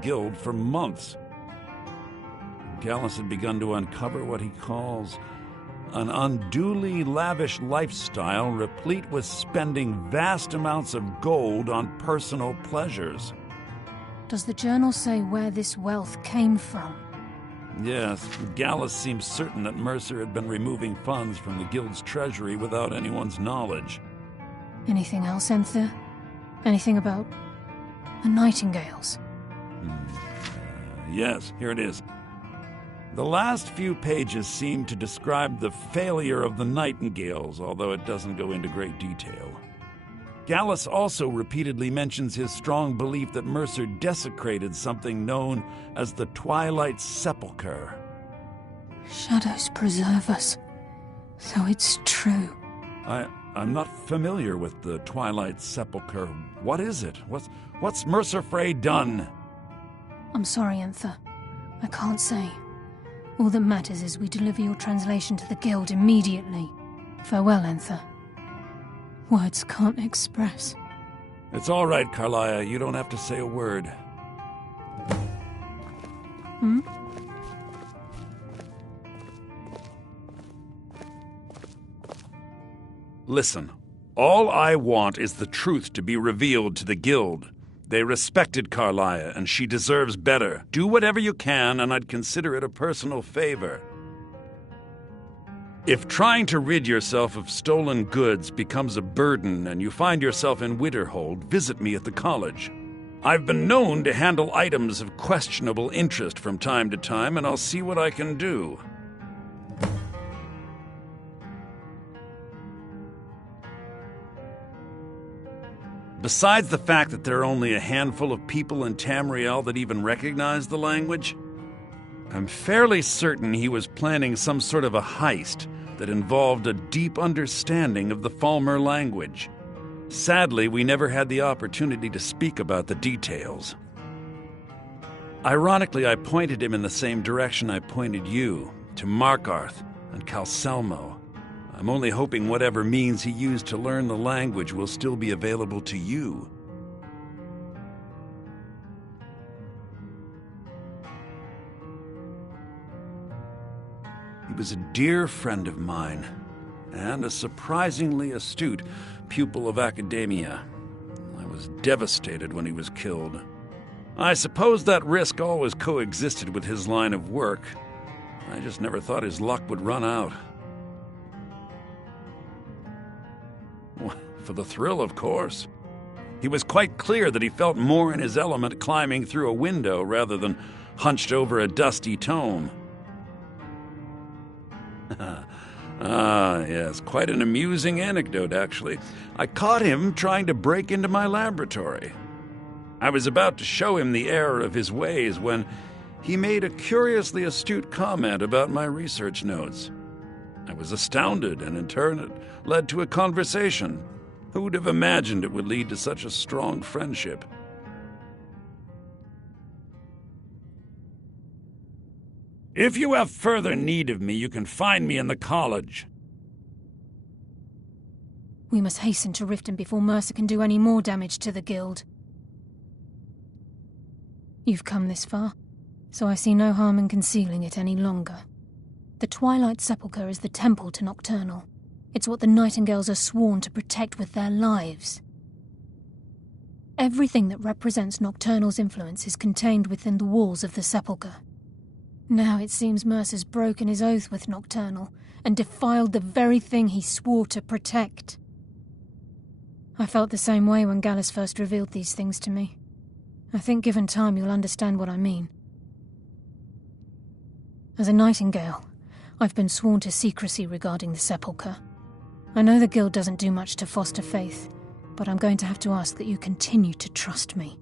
guild for months. Gallus had begun to uncover what he calls an unduly lavish lifestyle replete with spending vast amounts of gold on personal pleasures. Does the journal say where this wealth came from? Yes, Gallus seems certain that Mercer had been removing funds from the guild's treasury without anyone's knowledge. Anything else, Enther? Anything about the Nightingales? Yes, here it is. The last few pages seem to describe the failure of the Nightingales, although it doesn't go into great detail. Gallus also repeatedly mentions his strong belief that Mercer desecrated something known as the Twilight Sepulchre. Shadows preserve us, so it's true. I'm not familiar with the Twilight Sepulchre. What is it? What's Mercer Frey done? I'm sorry, Enther. I can't say. All that matters is we deliver your translation to the guild immediately. Farewell, Enther. Words can't express. It's all right, Carlia. You don't have to say a word. Hmm? Listen, all I want is the truth to be revealed to the guild. They respected Carlia, and she deserves better. Do whatever you can, and I'd consider it a personal favor. If trying to rid yourself of stolen goods becomes a burden and you find yourself in Winterhold, visit me at the college. I've been known to handle items of questionable interest from time to time, and I'll see what I can do. Besides the fact that there are only a handful of people in Tamriel that even recognize the language, I'm fairly certain he was planning some sort of a heist that involved a deep understanding of the Falmer language. Sadly, we never had the opportunity to speak about the details. Ironically, I pointed him in the same direction I pointed you, to Markarth and Calselmo. I'm only hoping whatever means he used to learn the language will still be available to you. He was a dear friend of mine, and a surprisingly astute pupil of academia. I was devastated when he was killed. I suppose that risk always coexisted with his line of work. I just never thought his luck would run out. For the thrill, of course. He was quite clear that he felt more in his element climbing through a window rather than hunched over a dusty tome. Yes, quite an amusing anecdote, actually. I caught him trying to break into my laboratory. I was about to show him the error of his ways when he made a curiously astute comment about my research notes. I was astounded, and in turn it led to a conversation. Who would have imagined it would lead to such a strong friendship? If you have further need of me, you can find me in the college. We must hasten to Riften before Mercer can do any more damage to the guild. You've come this far, so I see no harm in concealing it any longer. The Twilight Sepulchre is the temple to Nocturnal. It's what the Nightingales are sworn to protect with their lives. Everything that represents Nocturnal's influence is contained within the walls of the Sepulchre. Now it seems Mercer's broken his oath with Nocturnal and defiled the very thing he swore to protect. I felt the same way when Gallus first revealed these things to me. I think given time you'll understand what I mean. As a Nightingale, I've been sworn to secrecy regarding the Sepulchre. I know the Guild doesn't do much to foster faith, but I'm going to have to ask that you continue to trust me.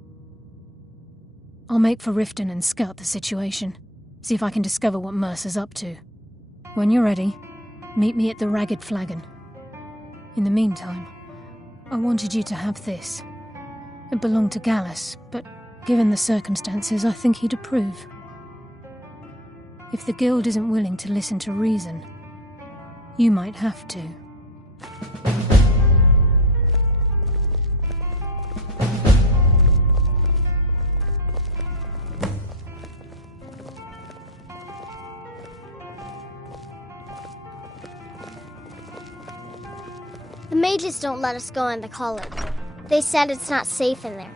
I'll make for Riften and scout the situation, see if I can discover what Mercer's up to. When you're ready, meet me at the Ragged Flagon. In the meantime, I wanted you to have this. It belonged to Gallus, but given the circumstances, I think he'd approve. If the Guild isn't willing to listen to reason, you might have to. just don't let us go into college. They said it's not safe in there.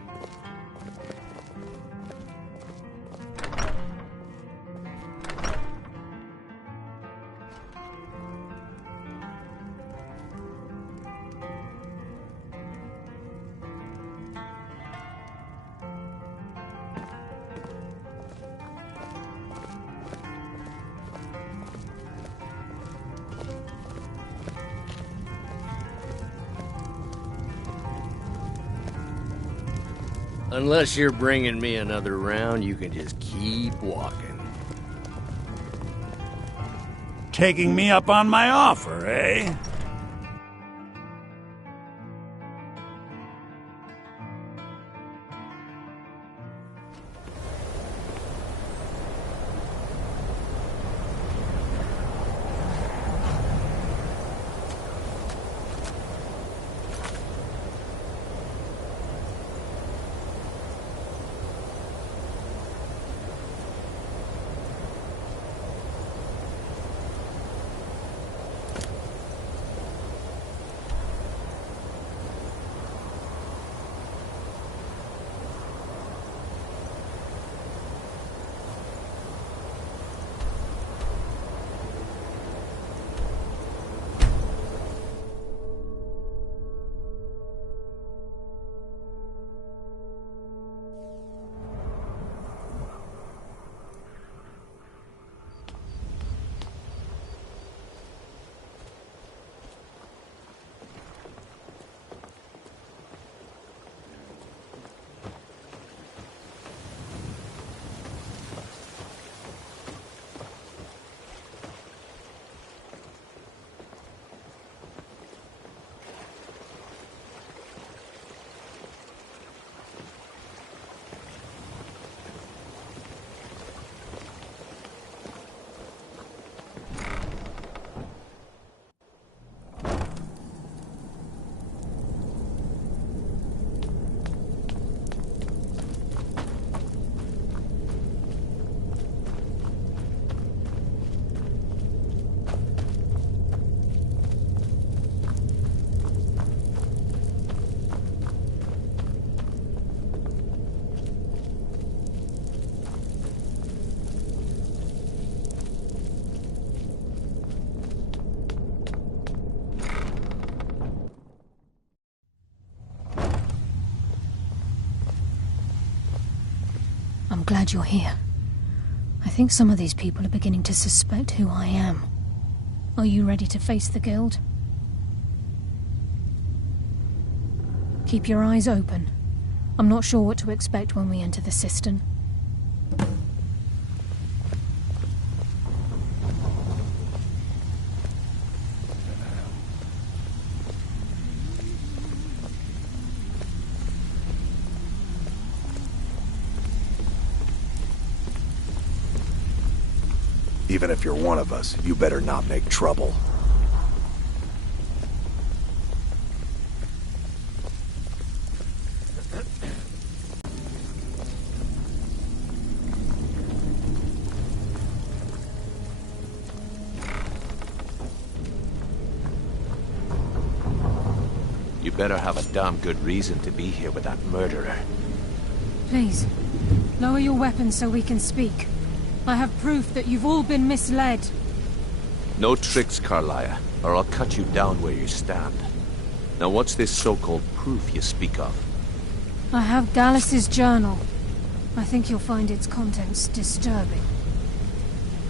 Unless you're bringing me another round, you can just keep walking. Taking me up on my offer, eh? I'm glad you're here. I think some of these people are beginning to suspect who I am. Are you ready to face the Guild? Keep your eyes open. I'm not sure what to expect when we enter the cistern. Even if you're one of us, you better not make trouble. You better have a damn good reason to be here with that murderer. Please, lower your weapons so we can speak. I have proof that you've all been misled. No tricks, Carlia, or I'll cut you down where you stand. Now what's this so-called proof you speak of? I have Gallus's journal. I think you'll find its contents disturbing.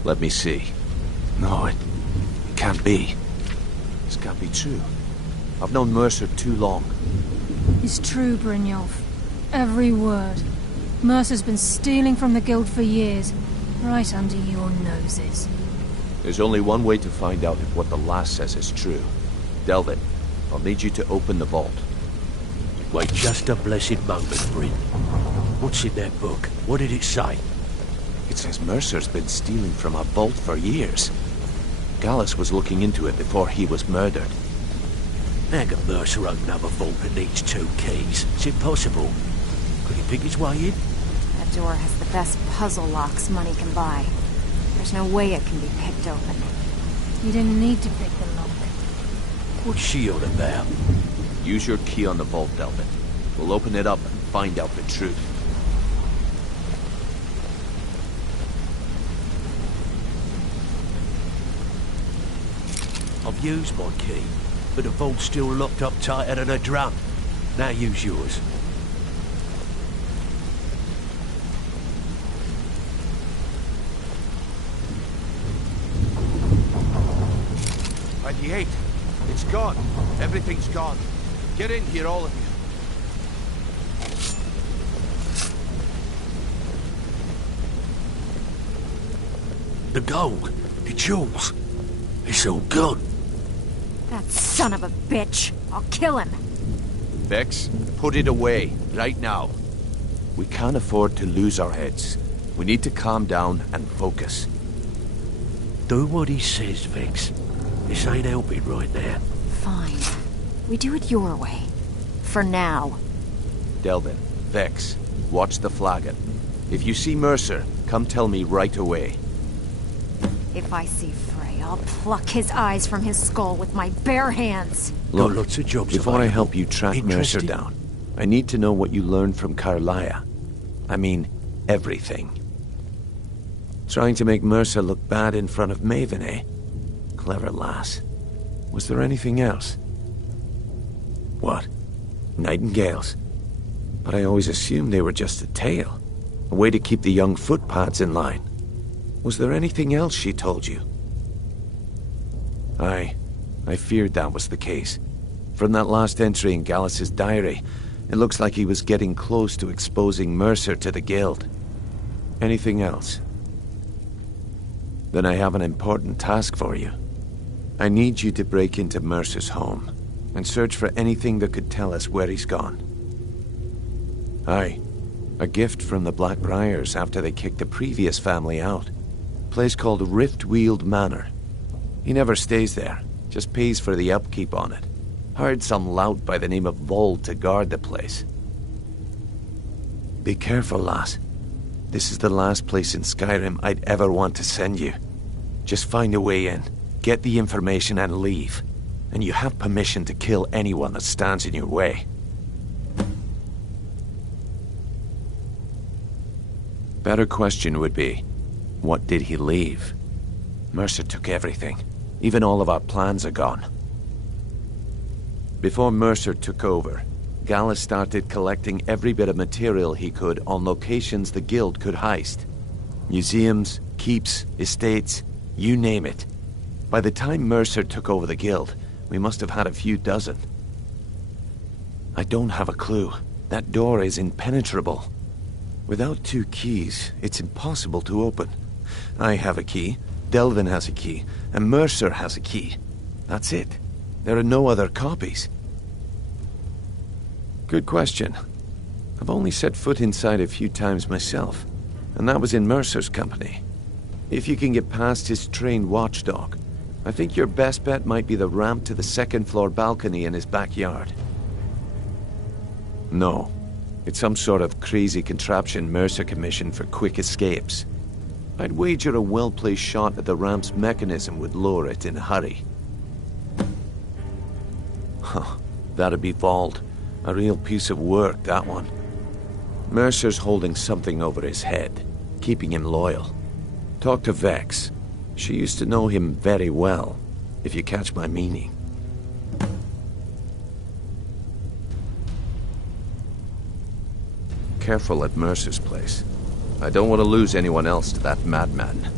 Let me see. No, it can't be. This can't be true. I've known Mercer too long. It's true, Brynjolf. Every word. Mercer's been stealing from the Guild for years. Right under your noses. There's only one way to find out if what the lass says is true. Delvin, I'll need you to open the vault. Wait just a blessed moment, Bryn. What's in that book? What did it say? It says Mercer's been stealing from a vault for years. Gallus was looking into it before he was murdered. How can Mercer open up a vault that needs 2 keys? Is it possible? Could he pick his way in? That door has the best puzzle locks money can buy. There's no way it can be picked open. You didn't need to pick the lock. What's she on about? Use your key on the vault, Delvin. We'll open it up and find out the truth. I've used my key, but the vault's still locked up tighter than a drum. Now use yours. The 8. It's gone. Everything's gone. Get in here, all of you. The gold, the jewels, it's all gone. That son of a bitch. I'll kill him. Vex, put it away, right now. We can't afford to lose our heads. We need to calm down and focus. Do what he says, Vex. This ain't helping right now. Fine. We do it your way. For now. Delvin, Vex, watch the flagon. If you see Mercer, come tell me right away. If I see Frey, I'll pluck his eyes from his skull with my bare hands. Got lots of jobs before I available. help you track Mercer Interested? down, I need to know what you learned from Carlia. I mean, everything. Trying to make Mercer look bad in front of Maven, eh? Clever lass. Was there anything else? What? Nightingales? But I always assumed they were just a tale. A way to keep the young footpads in line. Was there anything else she told you? I feared that was the case. From that last entry in Gallus's diary, it looks like he was getting close to exposing Mercer to the Guild. Anything else? Then I have an important task for you. I need you to break into Mercer's home and search for anything that could tell us where he's gone. Aye, a gift from the Blackbriars after they kicked the previous family out. Place called Riftweald Manor. He never stays there, just pays for the upkeep on it. Hired some lout by the name of Vold to guard the place. Be careful, lass. This is the last place in Skyrim I'd ever want to send you. Just find a way in, get the information and leave. And you have permission to kill anyone that stands in your way. Better question would be, what did he leave? Mercer took everything. Even all of our plans are gone. Before Mercer took over, Gallus started collecting every bit of material he could on locations the Guild could heist. Museums, keeps, estates, you name it. By the time Mercer took over the Guild, we must have had a few dozen. I don't have a clue. That door is impenetrable. Without 2 keys, it's impossible to open. I have a key, Delvin has a key, and Mercer has a key. That's it. There are no other copies. Good question. I've only set foot inside a few times myself, and that was in Mercer's company. If you can get past his trained watchdog, I think your best bet might be the ramp to the 2nd floor balcony in his backyard. No. It's some sort of crazy contraption Mercer commissioned for quick escapes. I'd wager a well-placed shot at the ramp's mechanism would lower it in a hurry. Huh. That'd be Vold. A real piece of work, that one. Mercer's holding something over his head, keeping him loyal. Talk to Vex. She used to know him very well, if you catch my meaning. Careful at Mercer's place. I don't want to lose anyone else to that madman.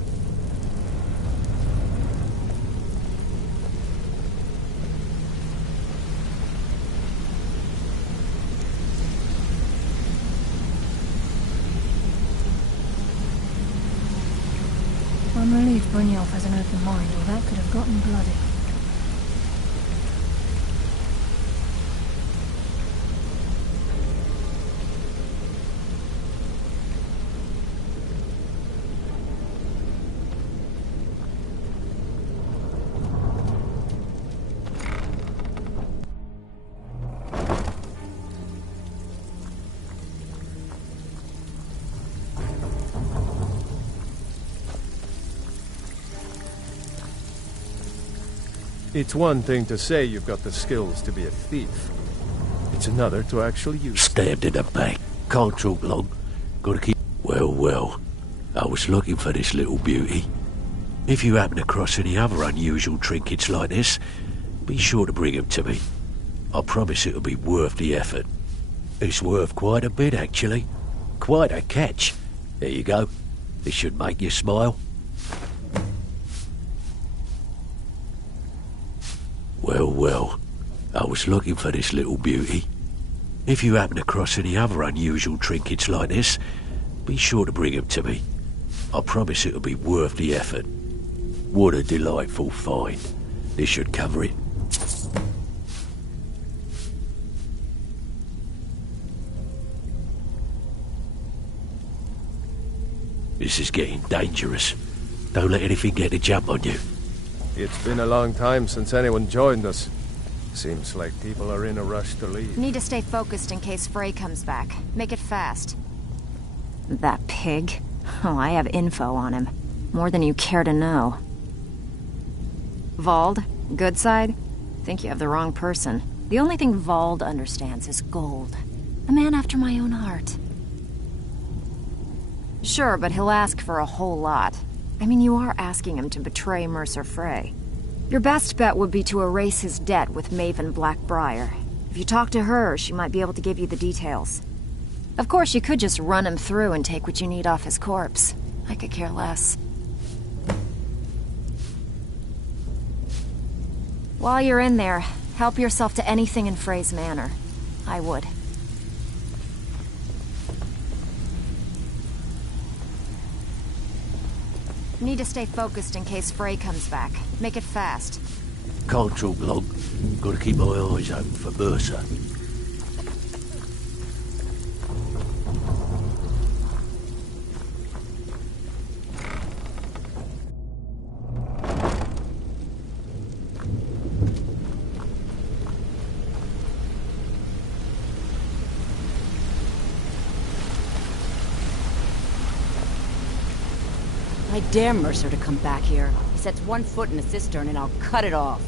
I'm relieved Brynjolf has an open mind, or that could have gotten bloody. It's one thing to say you've got the skills to be a thief. needs another to actually use. Stabbed in the back. Can't talk long. Gotta keep... Well. I was looking for this little beauty. If you happen across any other unusual trinkets like this, be sure to bring them to me. I promise it'll be worth the effort. It's worth quite a bit, actually. Quite a catch. There you go. This should make you smile. Well. I was looking for this little beauty. If you happen across any other unusual trinkets like this, be sure to bring them to me. I promise it'll be worth the effort. What a delightful find. This should cover it. This is getting dangerous. Don't let anything get a jump on you. It's been a long time since anyone joined us. Seems like people are in a rush to leave. Need to stay focused in case Frey comes back. Make it fast. That pig? Oh, I have info on him. More than you care to know. Vald? Good side? Think you have the wrong person. The only thing Vald understands is gold. A man after my own heart. Sure, but he'll ask for a whole lot. I mean, you are asking him to betray Mercer Frey. Your best bet would be to erase his debt with Maven Blackbriar. If you talk to her, she might be able to give you the details. Of course, you could just run him through and take what you need off his corpse. I could care less. While you're in there, help yourself to anything in Frey's manor. I would. Need to stay focused in case Frey comes back. Make it fast. Can't talk long. Gotta keep my eyes open for Mercer. I dare Mercer to come back here. He sets one foot in a cistern and I'll cut it off.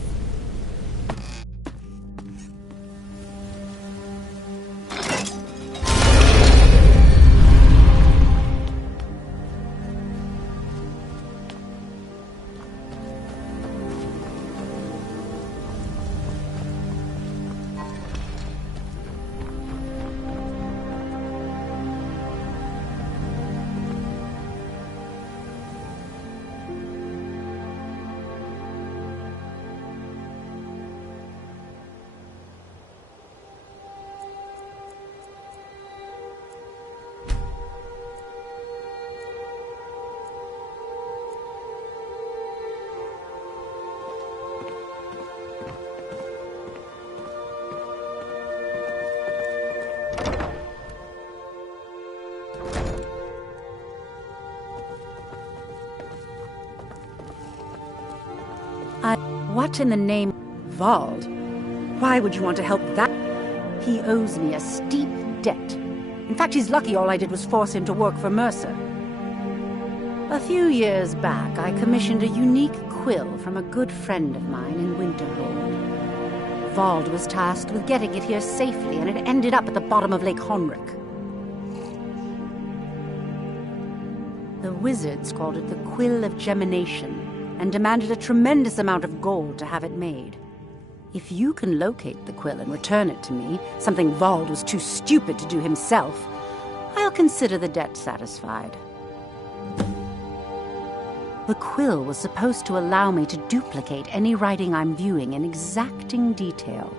What in the name... Vald? Why would you want to help that? He owes me a steep debt. In fact, he's lucky all I did was force him to work for Mercer. A few years back, I commissioned a unique quill from a good friend of mine in Winterhold. Vald was tasked with getting it here safely, and it ended up at the bottom of Lake Honrick. The wizards called it the Quill of Gemination, and demanded a tremendous amount of gold to have it made. If you can locate the quill and return it to me, something Vald was too stupid to do himself, I'll consider the debt satisfied. The quill was supposed to allow me to duplicate any writing I'm viewing in exacting detail.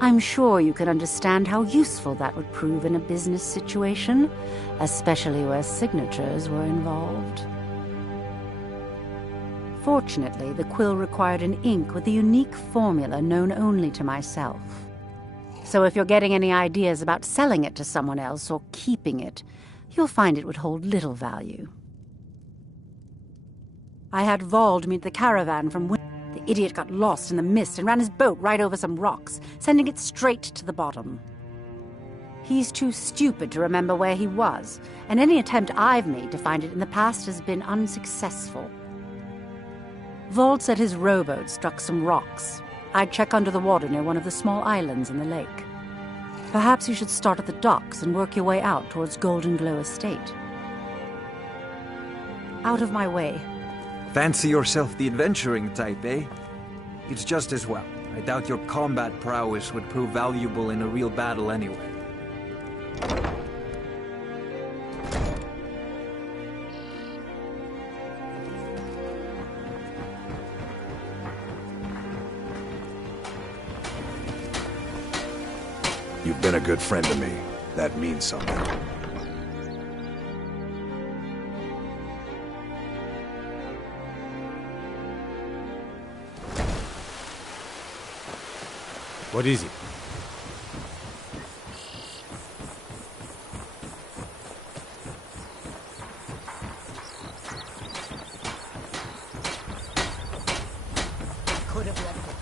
I'm sure you can understand how useful that would prove in a business situation, especially where signatures were involved. Fortunately, the quill required an ink with a unique formula known only to myself. So if you're getting any ideas about selling it to someone else or keeping it, you'll find it would hold little value. I had Vald meet the caravan from The idiot got lost in the mist and ran his boat right over some rocks, sending it straight to the bottom. He's too stupid to remember where he was, and any attempt I've made to find it in the past has been unsuccessful. Vald said his rowboat struck some rocks. I'd check under the water near one of the small islands in the lake. Perhaps you should start at the docks and work your way out towards Golden Glow Estate. Out of my way. Fancy yourself the adventuring type, eh? It's just as well. I doubt your combat prowess would prove valuable in a real battle anyway. You've been a good friend to me. That means something. What is it? Could have left it.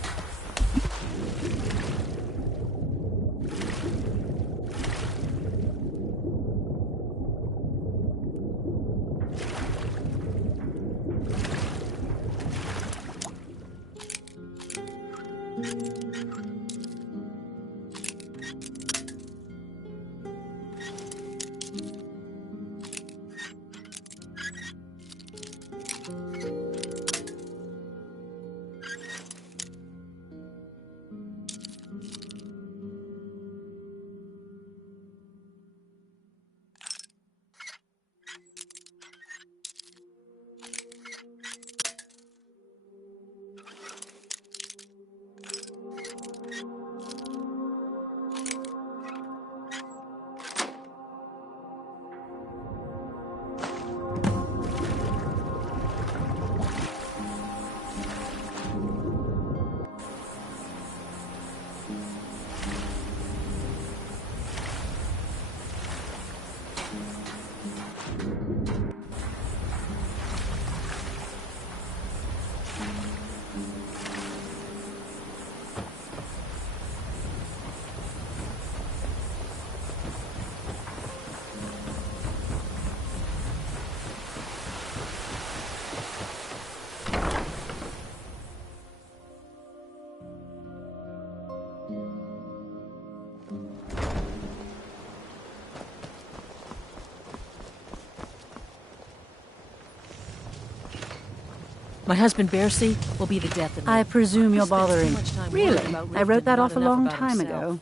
My husband Bercy will be the death of me. I presume you're bothering. Really? I wrote that off a long time ago.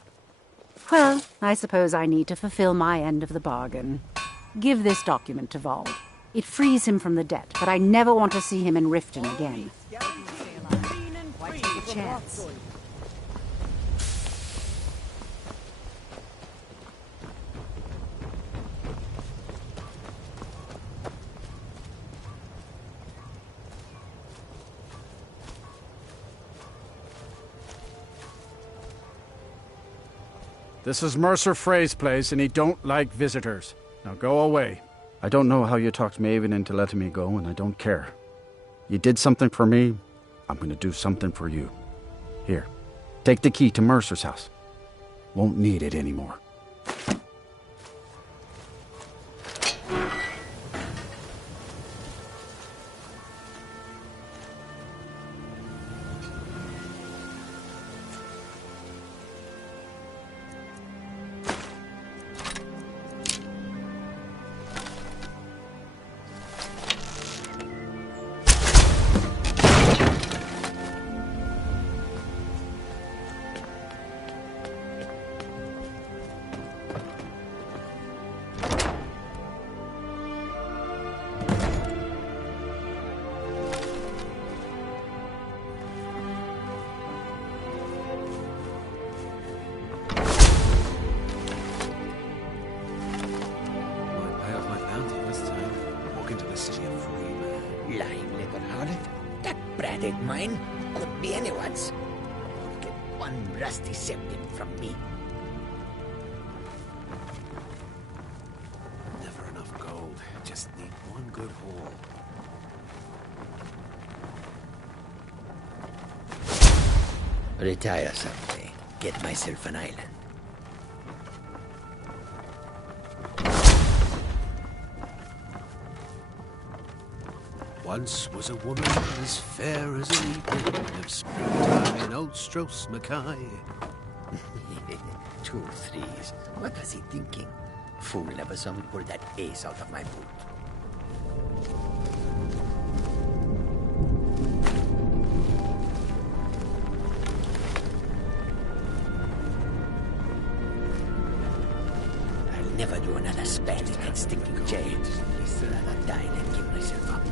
Well, I suppose I need to fulfill my end of the bargain. Give this document to Vald. It frees him from the debt, but I never want to see him in Riften again. Why take a chance? This is Mercer Frey's place, and he don't like visitors. Now go away. I don't know how you talked Maven into letting me go, and I don't care. You did something for me, I'm gonna do something for you. Here, take the key to Mercer's house. Won't need it anymore. Mine could be anyone's. Get one rusty septim from me. Never enough gold. Just need one good haul. Retire someday. Get myself an island. Once was a woman as fair as an eagle of springtime in Old Stros Mackay. To 2 3s. What was he thinking? Fool never saw me pull that ace out of my boot. I'll never do another spell in that stinking jail. I'd rather die than give myself up.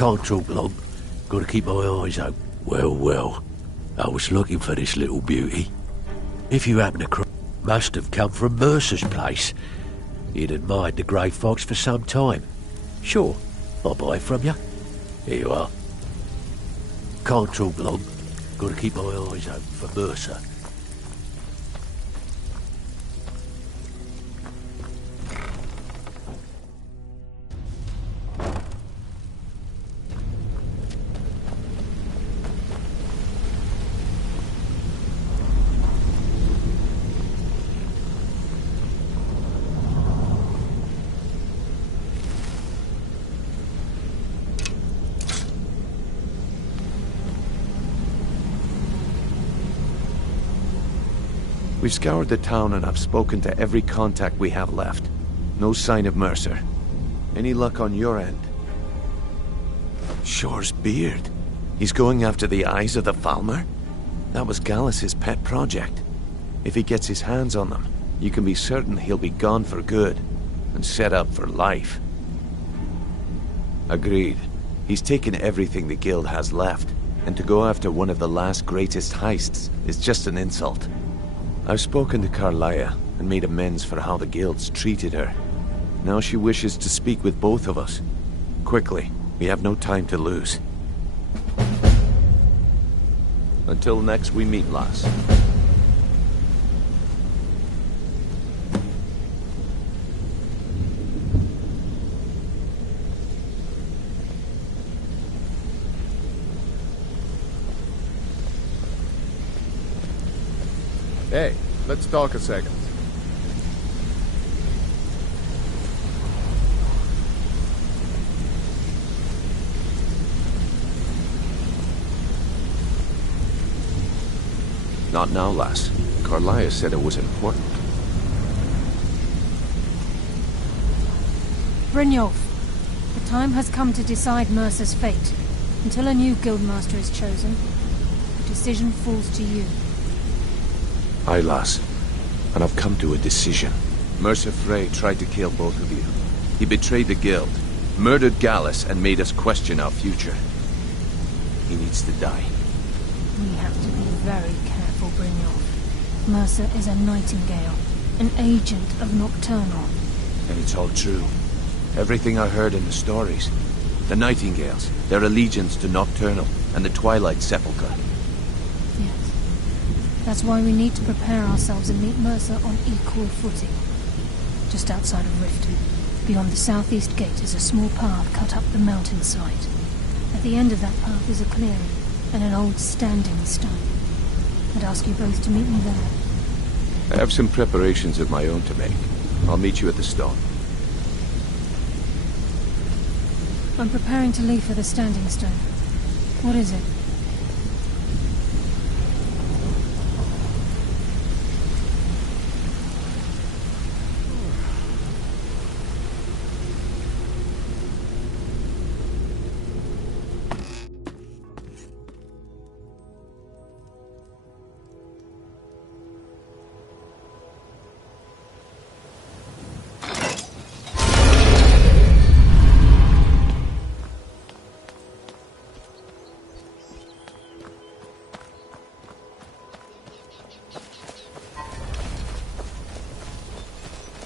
Can't talk long. Gotta keep my eyes open. Well, well. I was looking for this little beauty. If you happen to must have come from Mercer's place. He'd admired the grey fox for some time. Sure, I'll buy it from you. Here you are. Can't talk long. Gotta keep my eyes open for Mercer. We've scoured the town and I've spoken to every contact we have left. No sign of Mercer. Any luck on your end? Shore's beard. He's going after the eyes of the Falmer? That was Gallus's pet project. If he gets his hands on them, you can be certain he'll be gone for good and set up for life. Agreed. He's taken everything the guild has left, and to go after one of the last greatest heists is just an insult. I've spoken to Carlia and made amends for how the guilds treated her. Now she wishes to speak with both of us. Quickly, we have no time to lose. Until next we meet, lass. Hey, let's talk a second. Not now, lass. Carlia said it was important. Brynjolf, the time has come to decide Mercer's fate. Until a new guildmaster is chosen, the decision falls to you. Aye, lass. And I've come to a decision. Mercer Frey tried to kill both of you. He betrayed the guild, murdered Gallus, and made us question our future. He needs to die. We have to be very careful, Brynjolf. Mercer is a Nightingale, an agent of Nocturnal. And it's all true. Everything I heard in the stories. The Nightingales, their allegiance to Nocturnal, and the Twilight Sepulchre. Yes. That's why we need to prepare ourselves and meet Mercer on equal footing. Just outside of Riften, beyond the southeast gate, is a small path cut up the mountainside. At the end of that path is a clearing, and an old standing stone. I'd ask you both to meet me there. I have some preparations of my own to make. I'll meet you at the stone. I'm preparing to leave for the standing stone. What is it?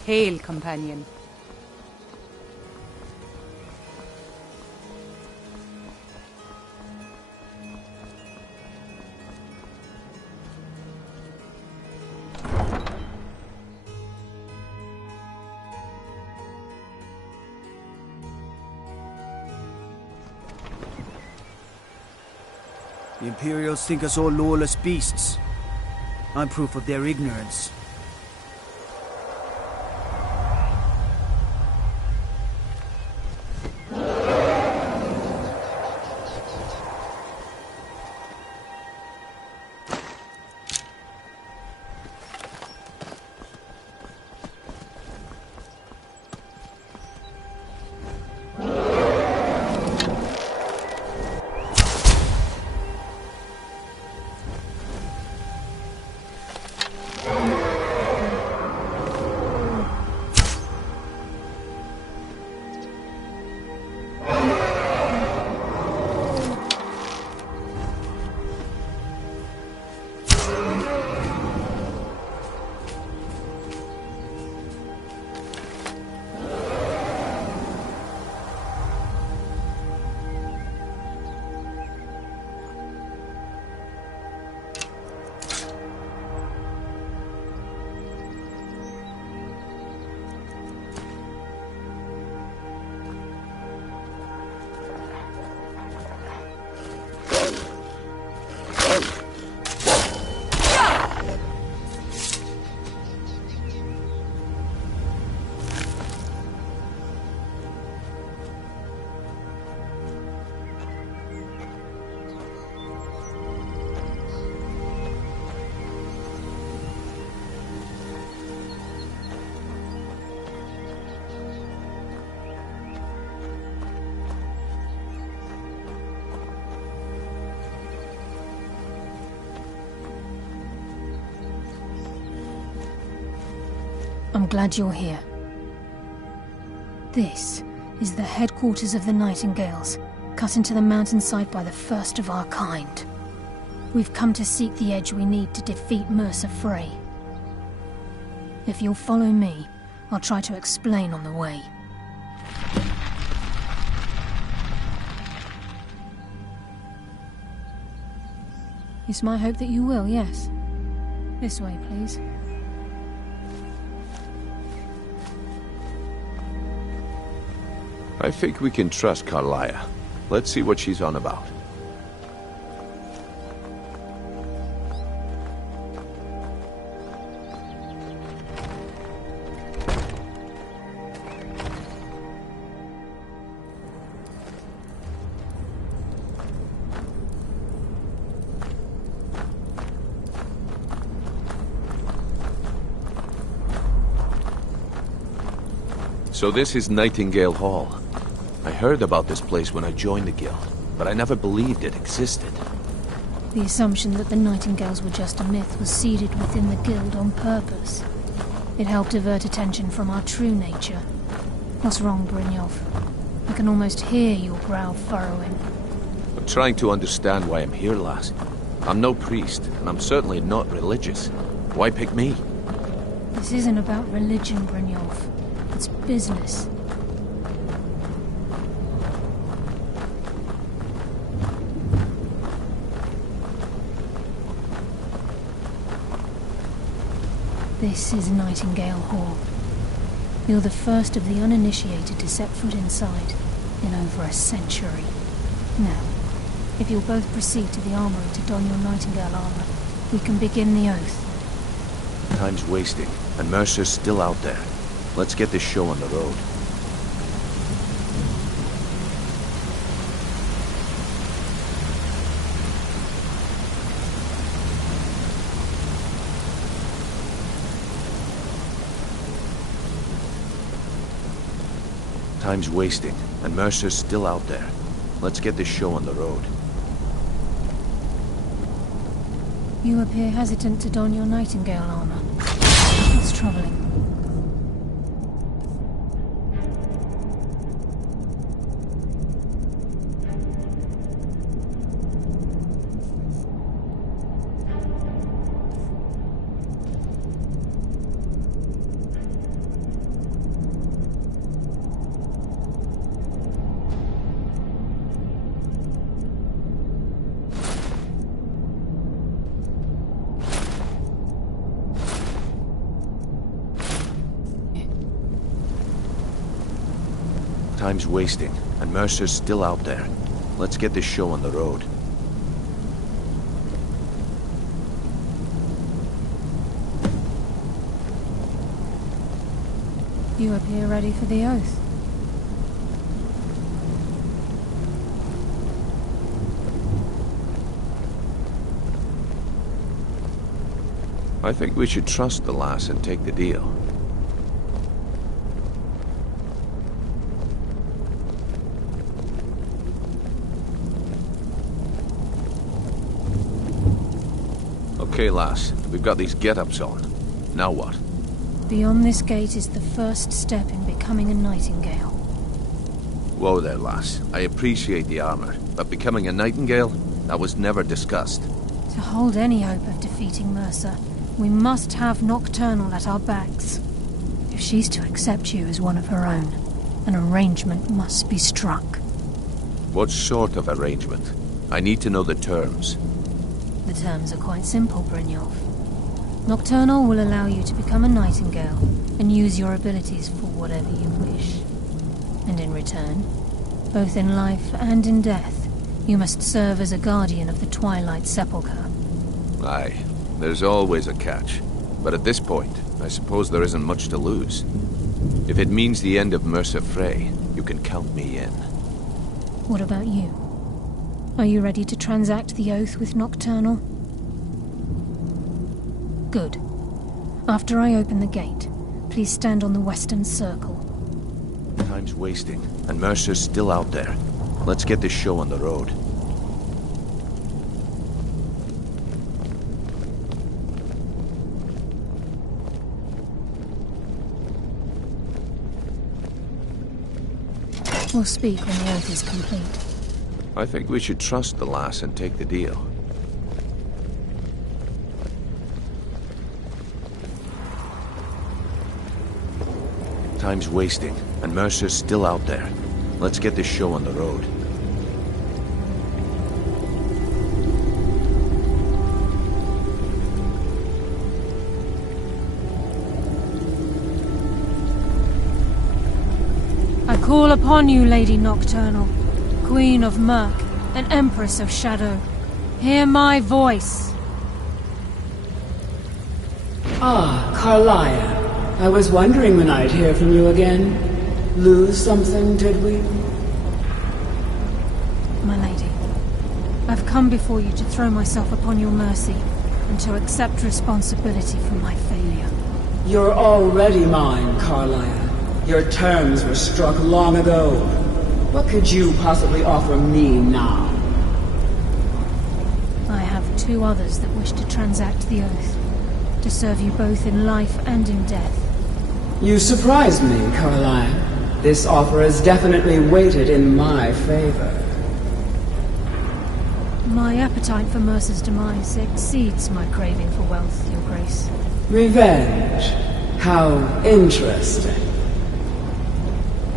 Hail, companion. The Imperials think us all lawless beasts. I'm proof of their ignorance. I'm glad you're here. This is the headquarters of the Nightingales, cut into the mountainside by the first of our kind. We've come to seek the edge we need to defeat Mercer Frey. If you'll follow me, I'll try to explain on the way. It's my hope that you will, yes. This way, please. I think we can trust Carlia. Let's see what she's on about. So this is Nightingale Hall. I heard about this place when I joined the guild, but I never believed it existed. The assumption that the Nightingales were just a myth was seeded within the guild on purpose. It helped divert attention from our true nature. What's wrong, Brynjolf? I can almost hear your brow furrowing. I'm trying to understand why I'm here, lass. I'm no priest, and I'm certainly not religious. Why pick me? This isn't about religion, Brynjolf. It's business. This is Nightingale Hall. You're the first of the uninitiated to set foot inside in over a century. Now, if you'll both proceed to the armory to don your Nightingale armor, we can begin the oath. Time's wasting, and Mercer's still out there. Let's get this show on the road. Time's wasting, and Mercer's still out there. Let's get this show on the road. You appear hesitant to don your Nightingale armor. What's troubling? Time's wasting, and Mercer's still out there. Let's get this show on the road. You appear ready for the oath. I think we should trust the lass and take the deal. Okay, lass. We've got these get-ups on. Now what? Beyond this gate is the first step in becoming a Nightingale. Whoa there, lass. I appreciate the armor, but becoming a Nightingale? That was never discussed. To hold any hope of defeating Mercer, we must have Nocturnal at our backs. If she's to accept you as one of her own, an arrangement must be struck. What sort of arrangement? I need to know the terms. The terms are quite simple, Brynjolf. Nocturnal will allow you to become a Nightingale and use your abilities for whatever you wish. And in return, both in life and in death, you must serve as a guardian of the Twilight Sepulchre. Aye, there's always a catch. But at this point, I suppose there isn't much to lose. If it means the end of Mercer Frey, you can count me in. What about you? Are you ready to transact the oath with Nocturnal? Good. After I open the gate, please stand on the western circle. Time's wasting, and Mercer's still out there. Let's get this show on the road. We'll speak when the oath is complete. I think we should trust the lass and take the deal. Time's wasting, and Mercer's still out there. Let's get this show on the road. I call upon you, Lady Nocturnal, Queen of Murk and Empress of Shadow. Hear my voice. Ah, Carlia. I was wondering when I'd hear from you again. Lose something, did we? My lady, I've come before you to throw myself upon your mercy and to accept responsibility for my failure. You're already mine, Carlia. Your terms were struck long ago. What could you possibly offer me now? I have two others that wish to transact the oath, to serve you both in life and in death. You surprised me, Carlyle. This offer is definitely weighted in my favor. My appetite for Mercer's demise exceeds my craving for wealth, Your Grace. Revenge. How interesting.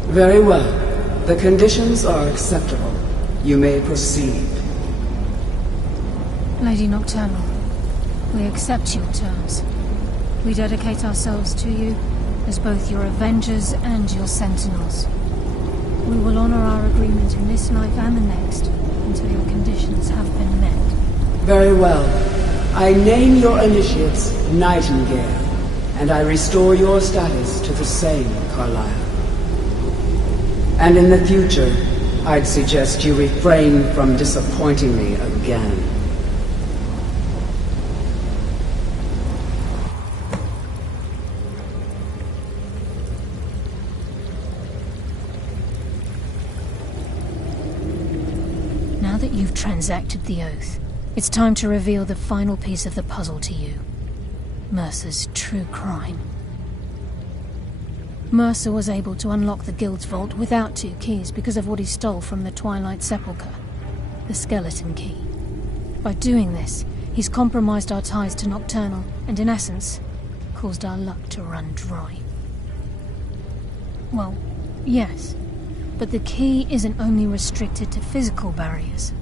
Very well. The conditions are acceptable. You may proceed. Lady Nocturnal, we accept your terms. We dedicate ourselves to you as both your avengers and your sentinels. We will honor our agreement in this life and the next until your conditions have been met. Very well. I name your initiates Nightingale, and I restore your status to the same, Carlyle. And in the future, I'd suggest you refrain from disappointing me again. Now that you've transacted the oath, it's time to reveal the final piece of the puzzle to you. Mercer's true crime. Mercer was able to unlock the Guild's vault without 2 keys because of what he stole from the Twilight Sepulchre, the skeleton key. By doing this, he's compromised our ties to Nocturnal and, in essence, caused our luck to run dry. Well, yes, but the key isn't only restricted to physical barriers.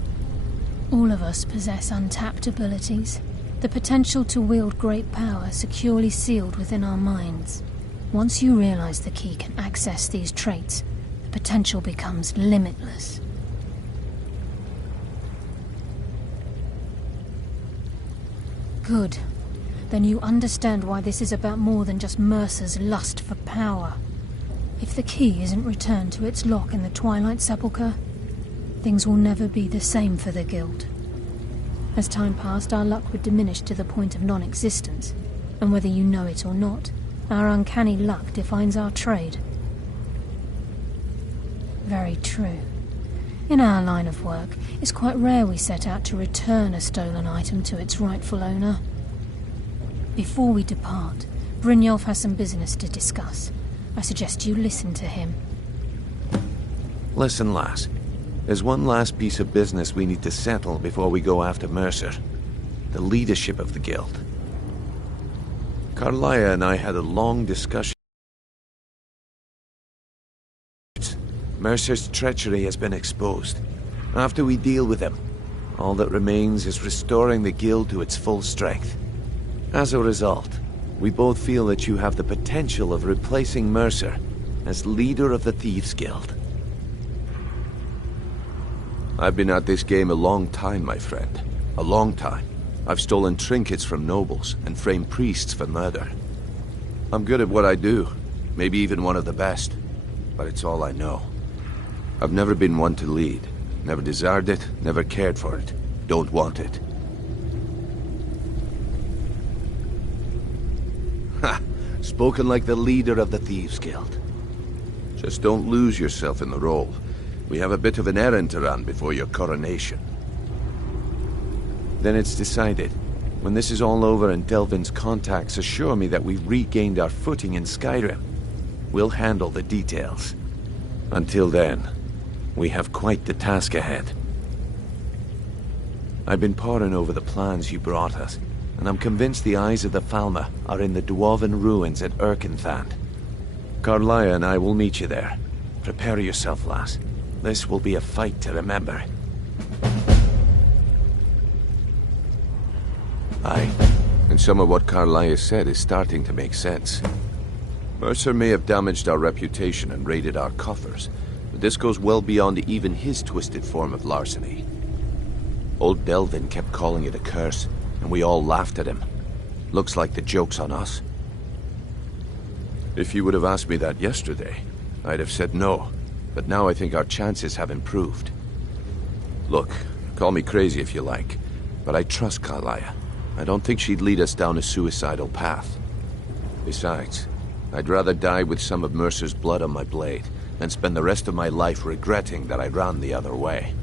All of us possess untapped abilities, the potential to wield great power securely sealed within our minds. Once you realize the key can access these traits, the potential becomes limitless. Good. Then you understand why this is about more than just Mercer's lust for power. If the key isn't returned to its lock in the Twilight Sepulchre, things will never be the same for the Guild. As time passed, our luck would diminish to the point of non-existence, and whether you know it or not, our uncanny luck defines our trade. Very true. In our line of work, it's quite rare we set out to return a stolen item to its rightful owner. Before we depart, Brynjolf has some business to discuss. I suggest you listen to him. Listen, lass. There's one last piece of business we need to settle before we go after Mercer. The leadership of the Guild. Carlaya and I had a long discussion. Mercer's treachery has been exposed. After we deal with him, all that remains is restoring the Guild to its full strength. As a result, we both feel that you have the potential of replacing Mercer as leader of the Thieves' Guild. I've been at this game a long time, my friend. A long time. I've stolen trinkets from nobles and framed priests for murder. I'm good at what I do, maybe even one of the best, but it's all I know. I've never been one to lead, never desired it, never cared for it, don't want it. Ha! Spoken like the leader of the Thieves' Guild. Just don't lose yourself in the role. We have a bit of an errand to run before your coronation. Then it's decided. When this is all over and Delvin's contacts assure me that we've regained our footing in Skyrim, we'll handle the details. Until then, we have quite the task ahead. I've been poring over the plans you brought us, and I'm convinced the eyes of the Falmer are in the Dwarven ruins at Erkenthand. Carlaya and I will meet you there. Prepare yourself, lass. This will be a fight to remember. Aye, and some of what Carlaya said is starting to make sense. Mercer may have damaged our reputation and raided our coffers, but this goes well beyond even his twisted form of larceny. Old Delvin kept calling it a curse, and we all laughed at him. Looks like the joke's on us. If you would have asked me that yesterday, I'd have said no, but now I think our chances have improved. Look, call me crazy if you like, but I trust Carlaya. I don't think she'd lead us down a suicidal path. Besides, I'd rather die with some of Mercer's blood on my blade than spend the rest of my life regretting that I ran the other way.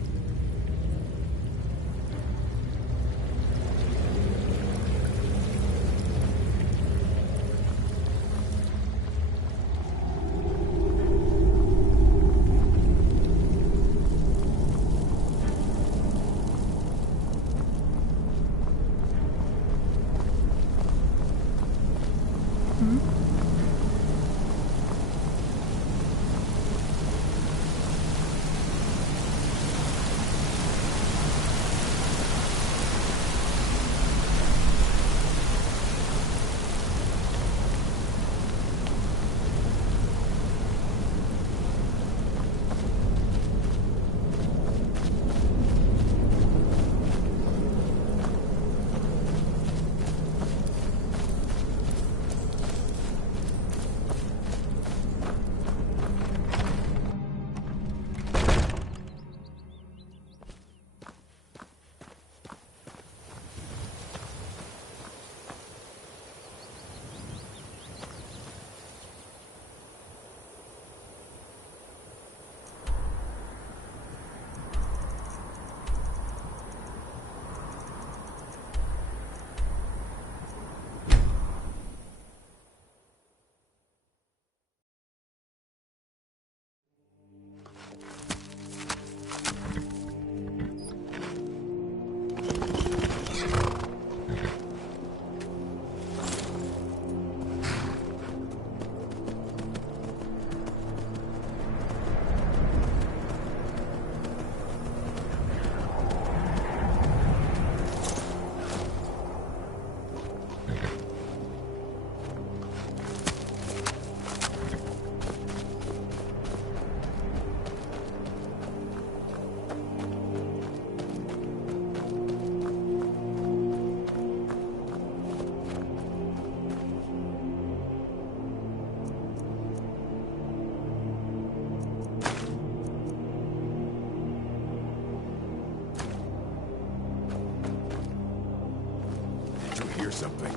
Something.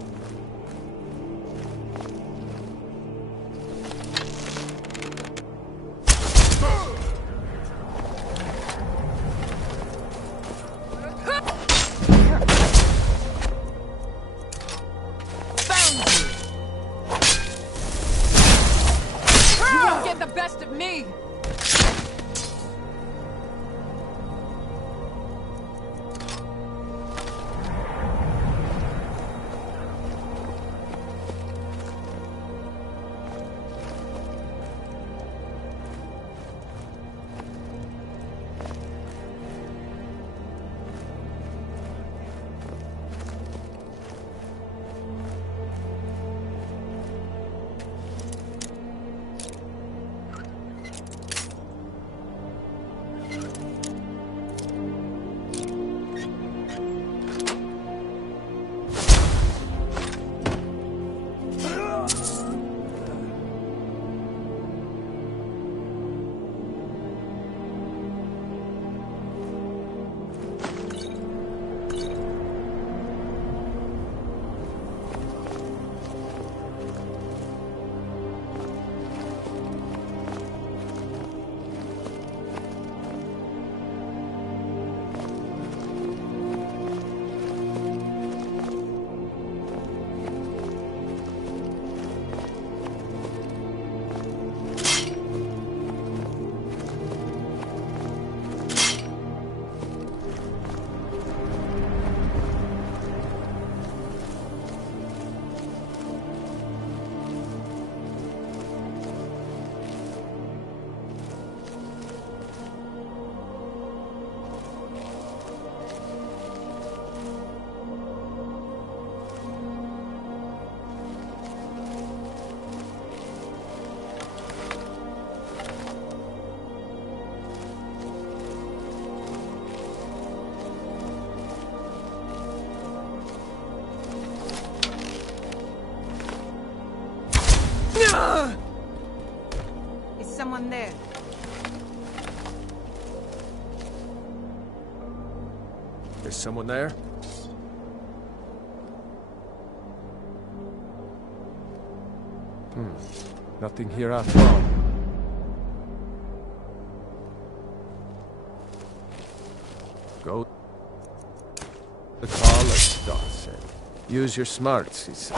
You won't get the best of me! Is someone there? Is someone there? Nothing here after all. Go. The call, as Doc said. Use your smarts, he said.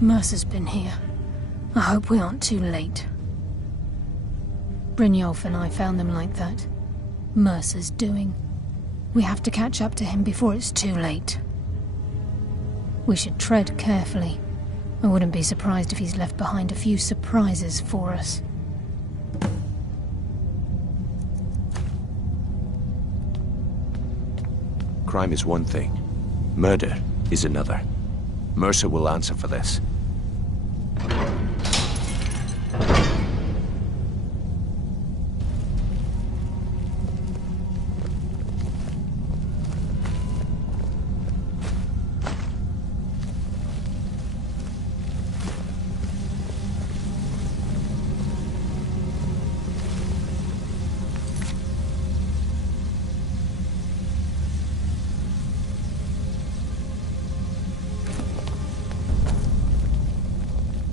Mercer's been here. I hope we aren't too late. Brynjolf and I found them like that. Mercer's doing. We have to catch up to him before it's too late. We should tread carefully. I wouldn't be surprised if he's left behind a few surprises for us. Crime is one thing. Murder is another. Mercer will answer for this.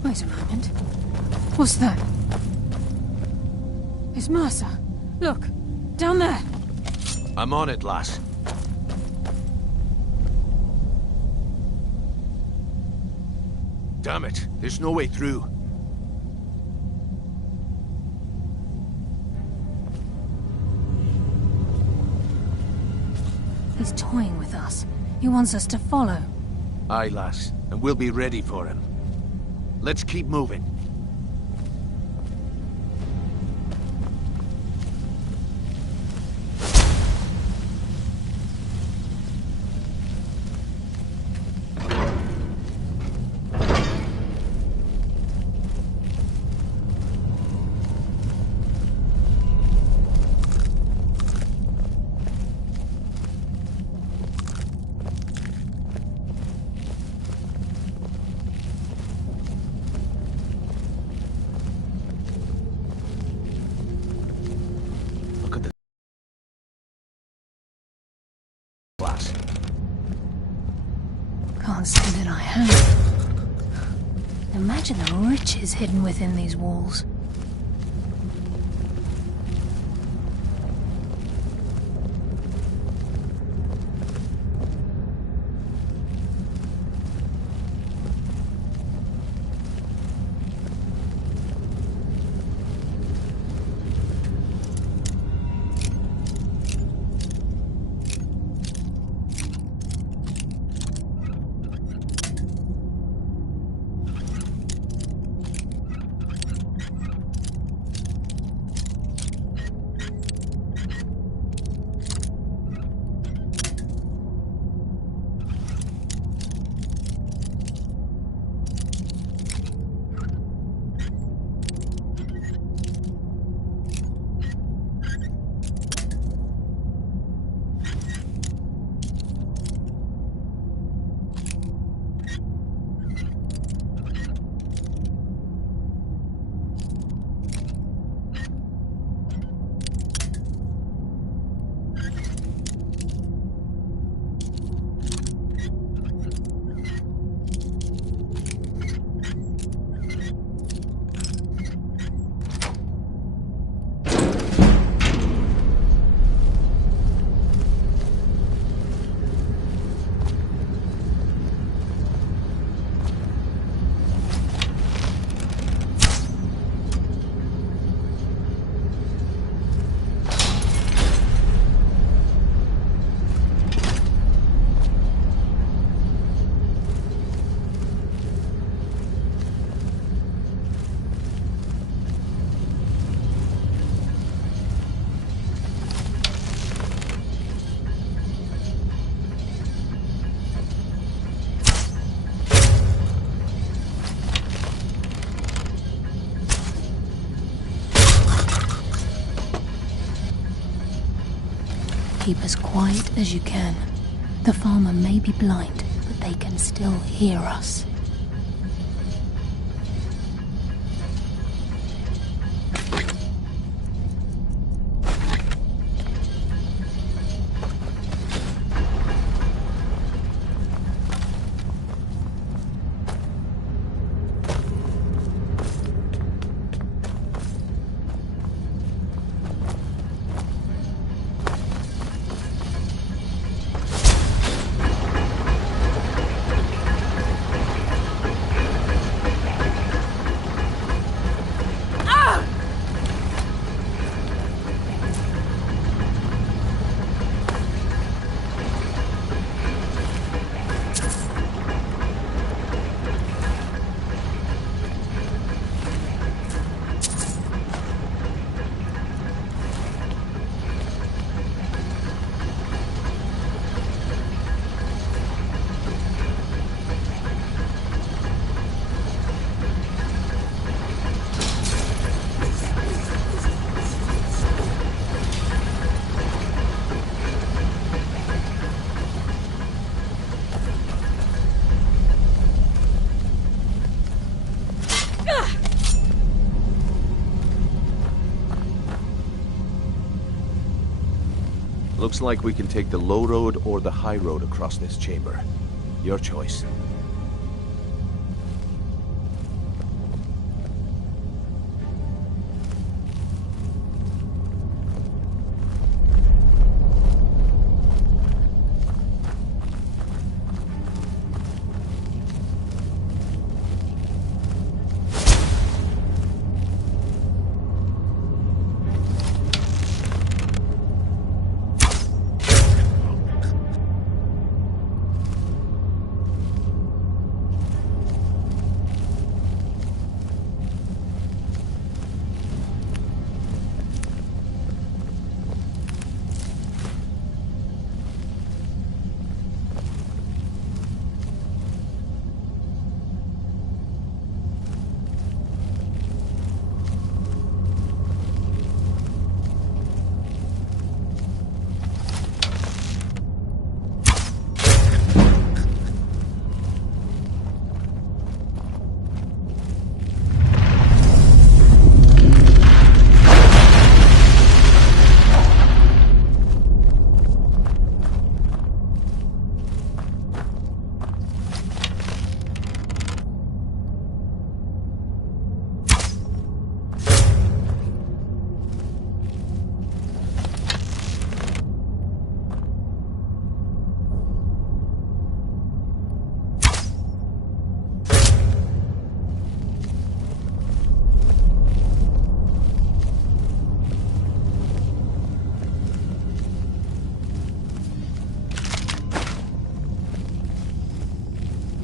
Wait a moment. What's that? It's Mercer. Look, down there. I'm on it, lass. Damn it, there's no way through. He's toying with us. He wants us to follow. Aye, lass, and we'll be ready for him. Let's keep moving. Can't say that I have. Imagine the riches hidden within these walls. Keep as quiet as you can. The farmer may be blind, but they can still hear us. Looks like we can take the low road or the high road across this chamber. Your choice.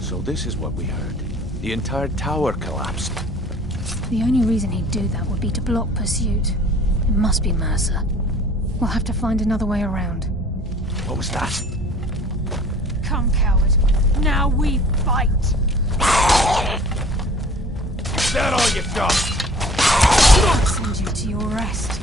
So this is what we heard. The entire tower collapsed. The only reason he'd do that would be to block pursuit. It must be Mercer. We'll have to find another way around. What was that? Come, coward. Now we fight. Is that all you've got? I'll send you to your rest.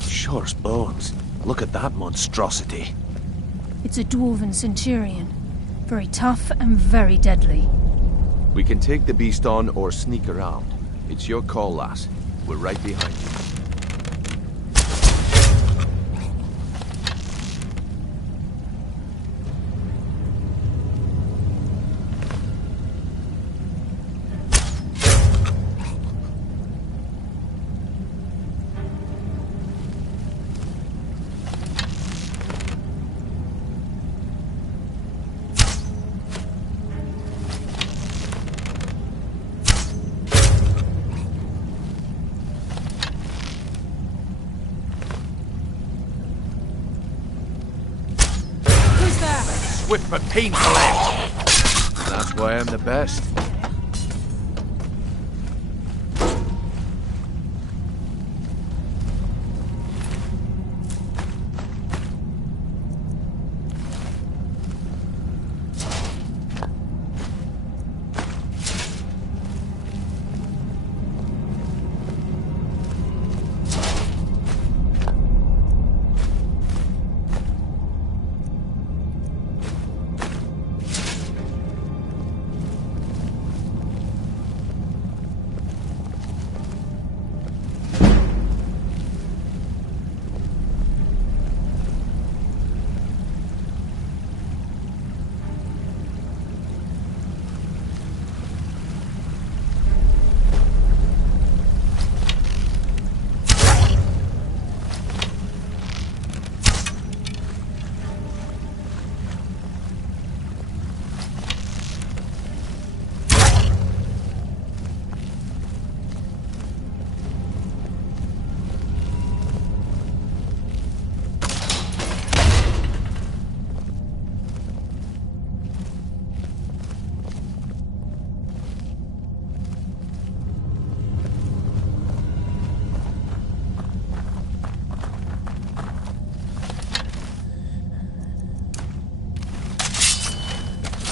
Sure as bones. Look at that monstrosity. It's a dwarven centurion. Very tough and very deadly. We can take the beast on or sneak around. It's your call, lass. We're right behind you. Swift but painful end. That's why I'm the best.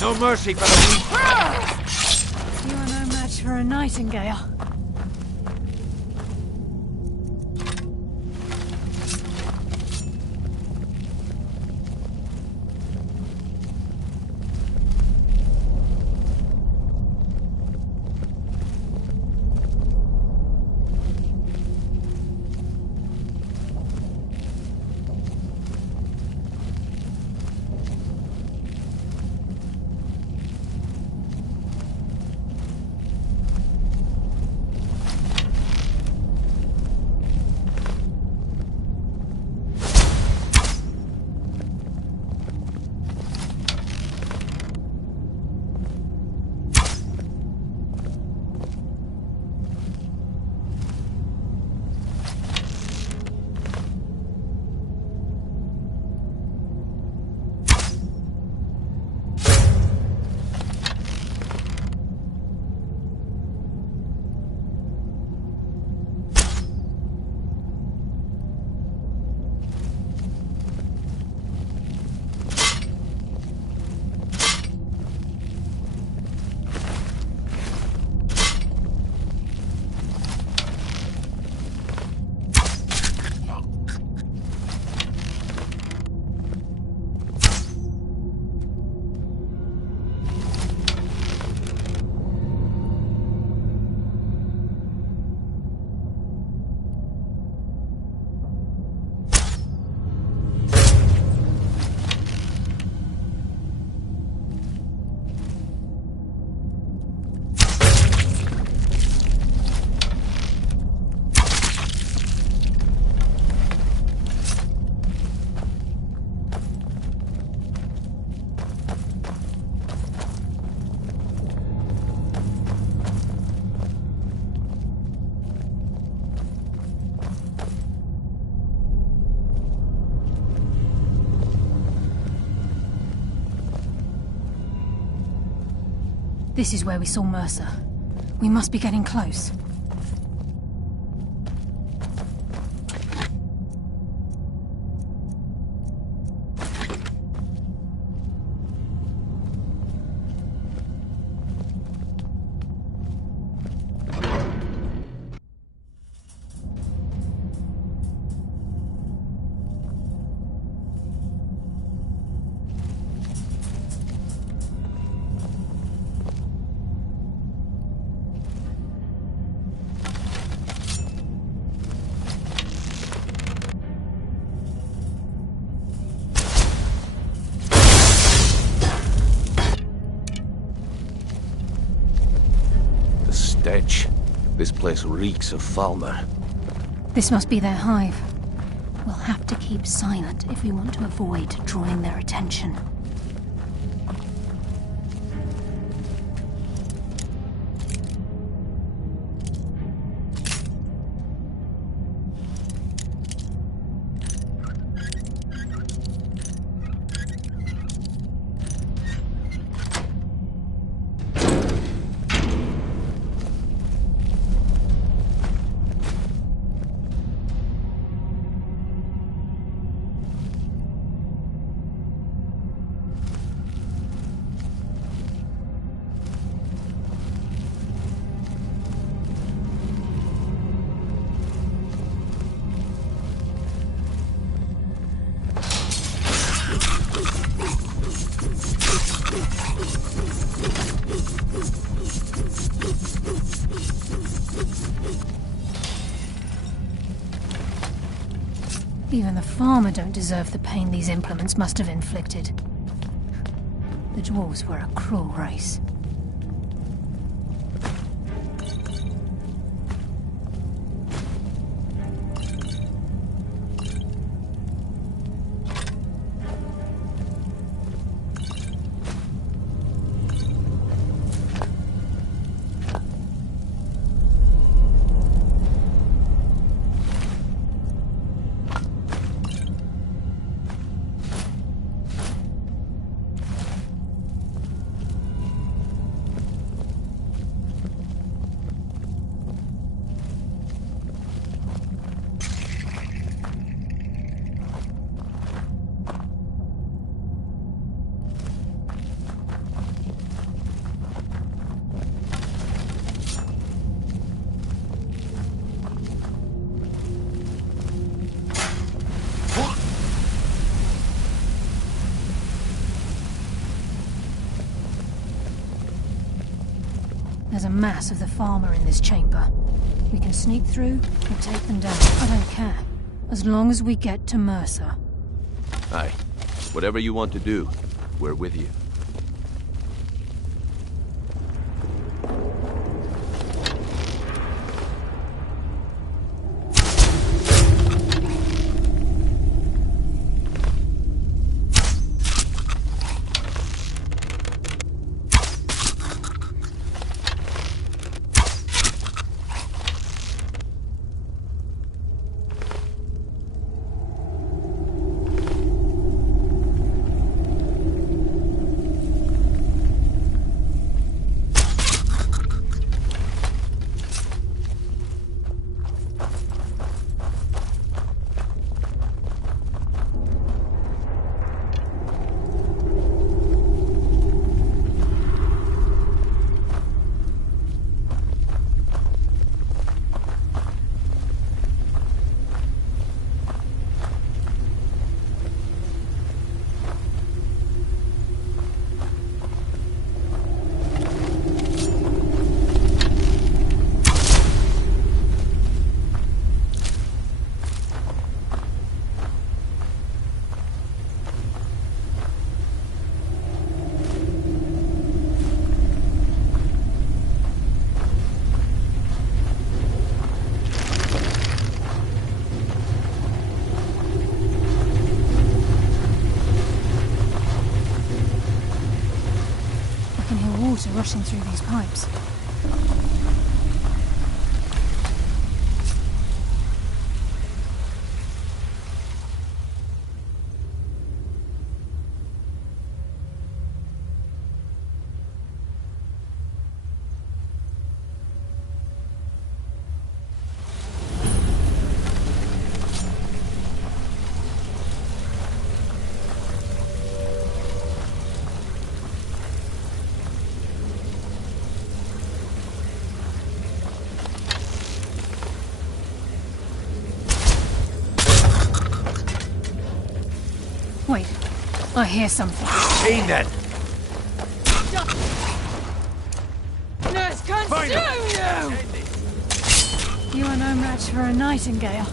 No mercy for the weak. You are no match for a nightingale. This is where we saw Mercer. We must be getting close. Stench. This place reeks of Falmer. This must be their hive. We'll have to keep silent if we want to avoid drawing their attention. Even the farmer don't deserve the pain these implements must have inflicted. The dwarves were a cruel race. There's a mass of the farmer in this chamber. We can sneak through or take them down. I don't care. As long as we get to Mercer. Aye. Whatever you want to do, we're with you. Water rushing through these pipes. Wait, I hear something. Hey, then! Nurse, consume you! You are no match for a nightingale.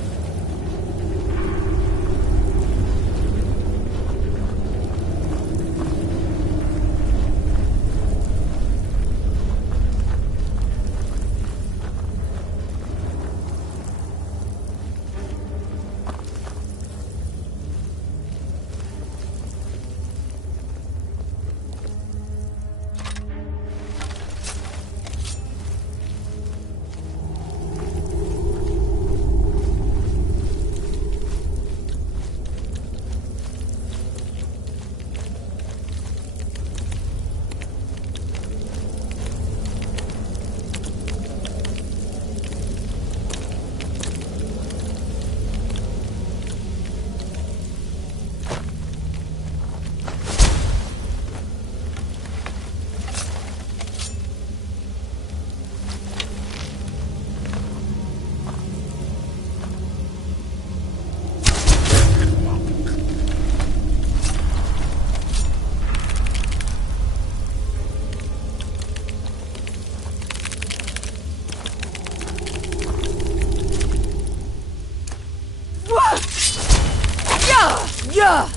Yeah!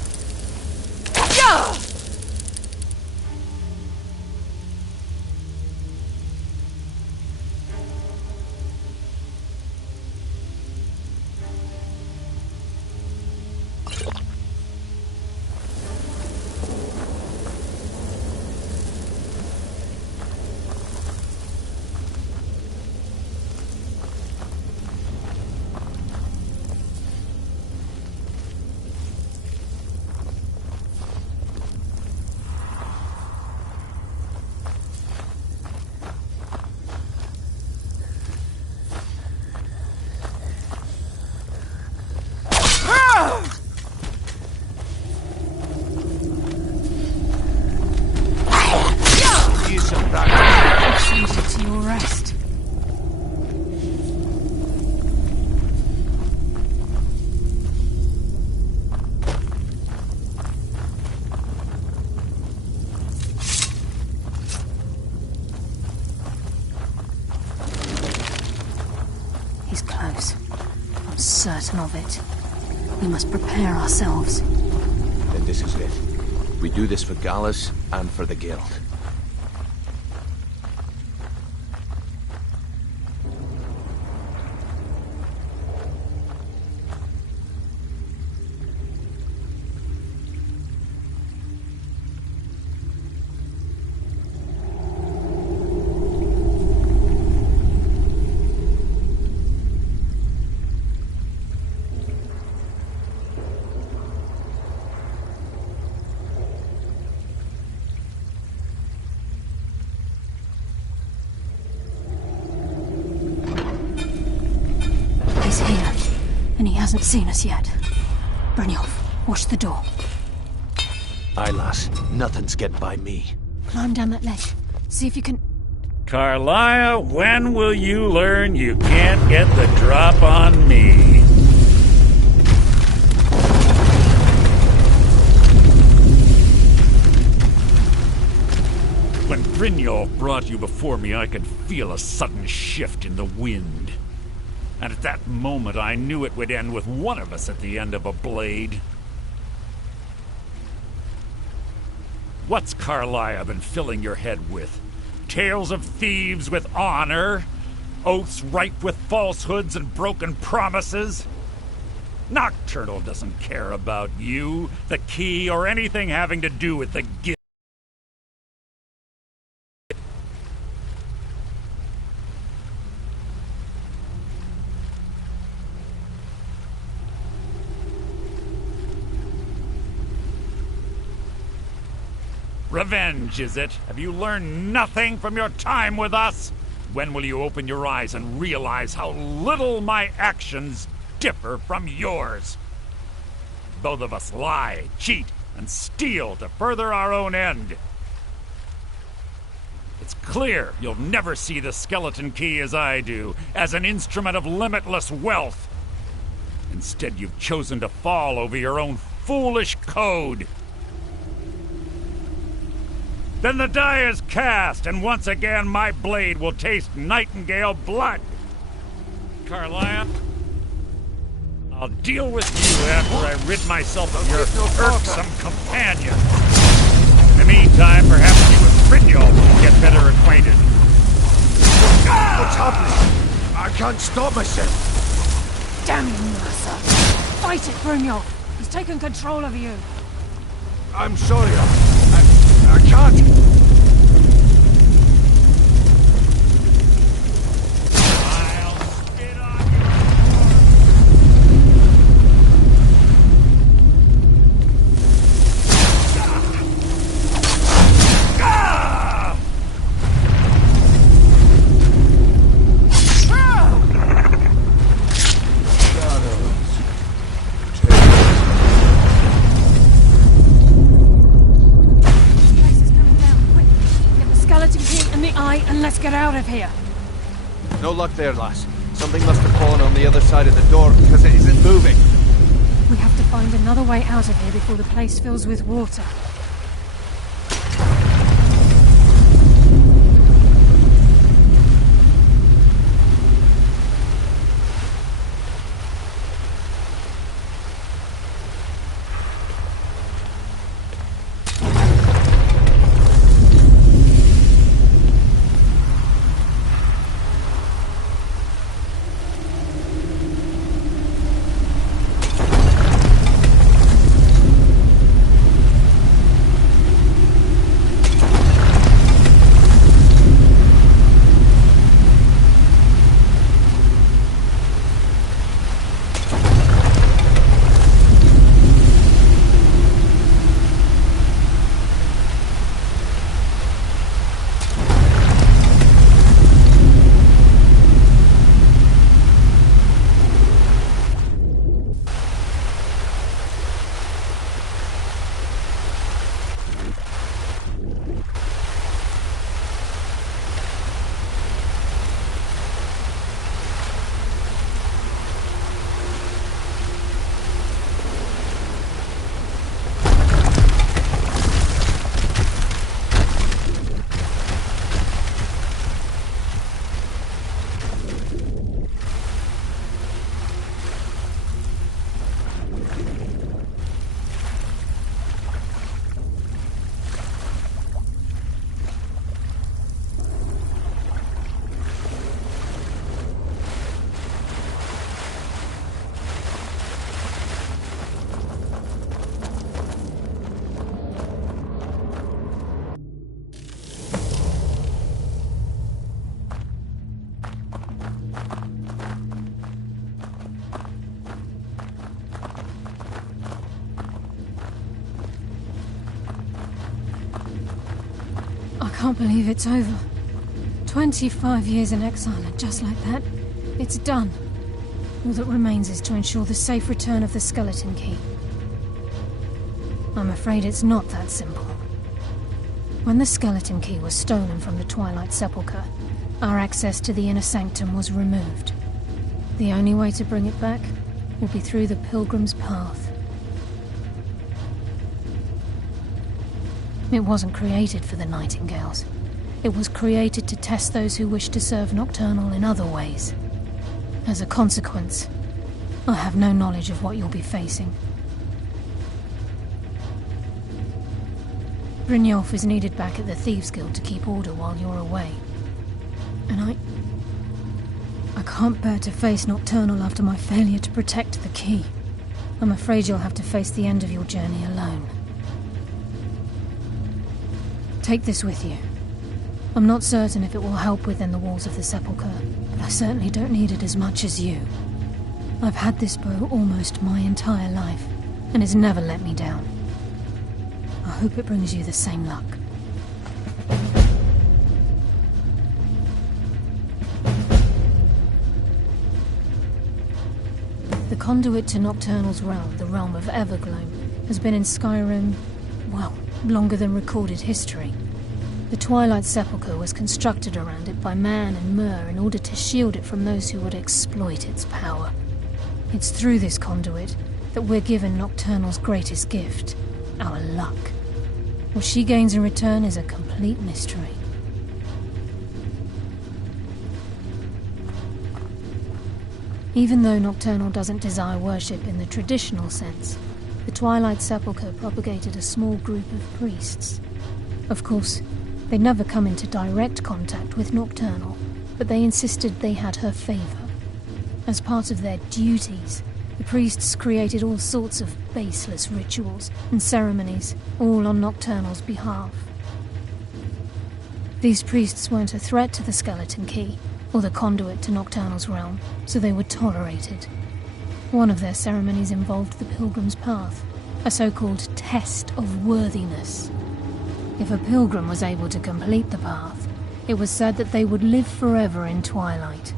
Yeah! certain of it. We must prepare ourselves. Then this is it. We do this for Gallus and for the Guild. He's here, and he hasn't seen us yet. Brynjolf, watch the door. Aye, lass. Nothing's getting by me. Climb down that ledge. See if you can... Carlia, when will you learn you can't get the drop on me? When Brynjolf brought you before me, I could feel a sudden shift in the wind. And at that moment, I knew it would end with one of us at the end of a blade. What's Carlia been filling your head with? Tales of thieves with honor? Oaths ripe with falsehoods and broken promises? Nocturnal doesn't care about you, the key, or anything having to do with the guild. Revenge, is it? Have you learned nothing from your time with us? When will you open your eyes and realize how little my actions differ from yours? Both of us lie, cheat, and steal to further our own end. It's clear you'll never see the skeleton key as I do, as an instrument of limitless wealth. Instead, you've chosen to fall over your own foolish code. Then the die is cast, and once again my blade will taste Nightingale blood. Carlia, I'll deal with you after I rid myself of your irksome companion. In the meantime, perhaps you and Brynjolf will get better acquainted. What's happening? I can't stop myself. Damn you, Mercer! Fight it, Brynjolf! He's taken control of you. I'm sorry, I can't. Let's get out of here. No luck there, lass. Something must have fallen on the other side of the door because it isn't moving. We have to find another way out of here before the place fills with water. can't believe it's over. 25 years in exile, and just like that, it's done. All that remains is to ensure the safe return of the skeleton key. I'm afraid it's not that simple. When the skeleton key was stolen from the Twilight Sepulchre, our access to the inner sanctum was removed. The only way to bring it back will be through the Pilgrim's Path. It wasn't created for the Nightingales. It was created to test those who wish to serve Nocturnal in other ways. As a consequence, I have no knowledge of what you'll be facing. Brynjolf is needed back at the Thieves' Guild to keep order while you're away. And I can't bear to face Nocturnal after my failure to protect the key. I'm afraid you'll have to face the end of your journey alone. Take this with you. I'm not certain if it will help within the walls of the Sepulchre, but I certainly don't need it as much as you. I've had this bow almost my entire life, and it's never let me down. I hope it brings you the same luck. The conduit to Nocturnal's realm, the realm of Evergloam, has been in Skyrim, well, longer than recorded history. The Twilight Sepulchre was constructed around it by Man and Myr in order to shield it from those who would exploit its power. It's through this conduit that we're given Nocturnal's greatest gift, our luck. What she gains in return is a complete mystery. Even though Nocturnal doesn't desire worship in the traditional sense, the Twilight Sepulchre propagated a small group of priests. Of course, they'd never come into direct contact with Nocturnal, but they insisted they had her favor. As part of their duties, the priests created all sorts of baseless rituals and ceremonies, all on Nocturnal's behalf. These priests weren't a threat to the Skeleton Key, or the conduit to Nocturnal's realm, so they were tolerated. One of their ceremonies involved the Pilgrim's Path, a so-called test of worthiness. If a pilgrim was able to complete the path, it was said that they would live forever in Twilight.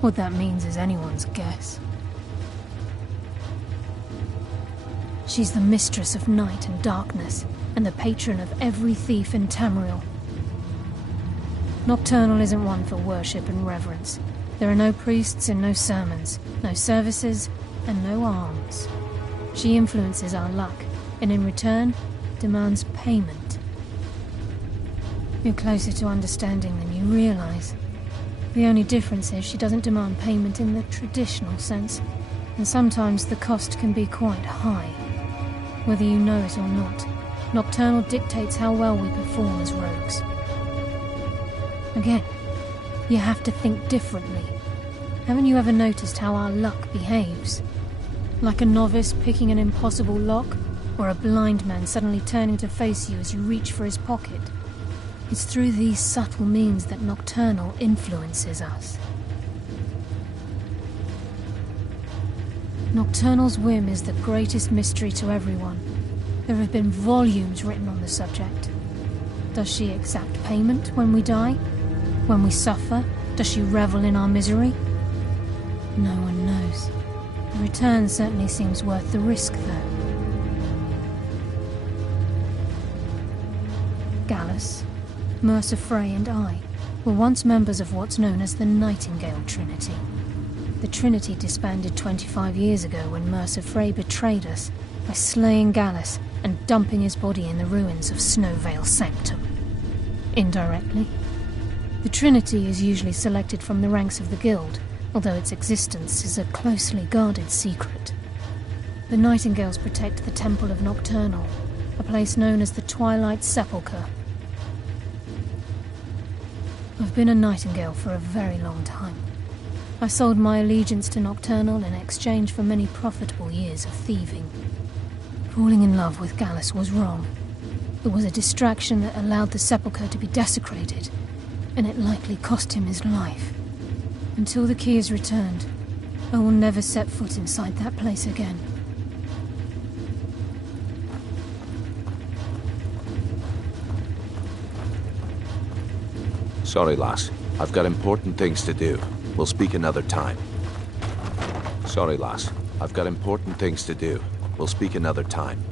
What that means is anyone's guess. She's the mistress of night and darkness, and the patron of every thief in Tamriel. Nocturnal isn't one for worship and reverence. There are no priests and no sermons, no services, and no alms. She influences our luck, and in return, demands payment. You're closer to understanding than you realize. The only difference is she doesn't demand payment in the traditional sense, and sometimes the cost can be quite high. Whether you know it or not, Nocturnal dictates how well we perform as rogues. Again, you have to think differently. Haven't you ever noticed how our luck behaves? Like a novice picking an impossible lock, or a blind man suddenly turning to face you as you reach for his pocket. It's through these subtle means that Nocturnal influences us. Nocturnal's whim is the greatest mystery to everyone. There have been volumes written on the subject. Does she exact payment when we die? When we suffer, does she revel in our misery? No one knows. The return certainly seems worth the risk, though. Gallus, Mercer Frey and I were once members of what's known as the Nightingale Trinity. The Trinity disbanded 25 years ago when Mercer Frey betrayed us by slaying Gallus and dumping his body in the ruins of Snowvale Sanctum. Indirectly, the Trinity is usually selected from the ranks of the Guild, although its existence is a closely guarded secret. The Nightingales protect the Temple of Nocturnal, a place known as the Twilight Sepulchre. I've been a Nightingale for a very long time. I sold my allegiance to Nocturnal in exchange for many profitable years of thieving. Falling in love with Gallus was wrong. It was a distraction that allowed the Sepulchre to be desecrated, and it likely cost him his life. Until the key is returned, I will never set foot inside that place again. Sorry, lass. I've got important things to do. We'll speak another time. Sorry, lass. I've got important things to do. We'll speak another time.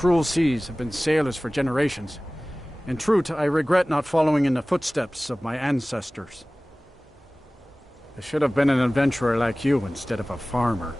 cruel seas have been sailors for generations. In truth, I regret not following in the footsteps of my ancestors. I should have been an adventurer like you instead of a farmer.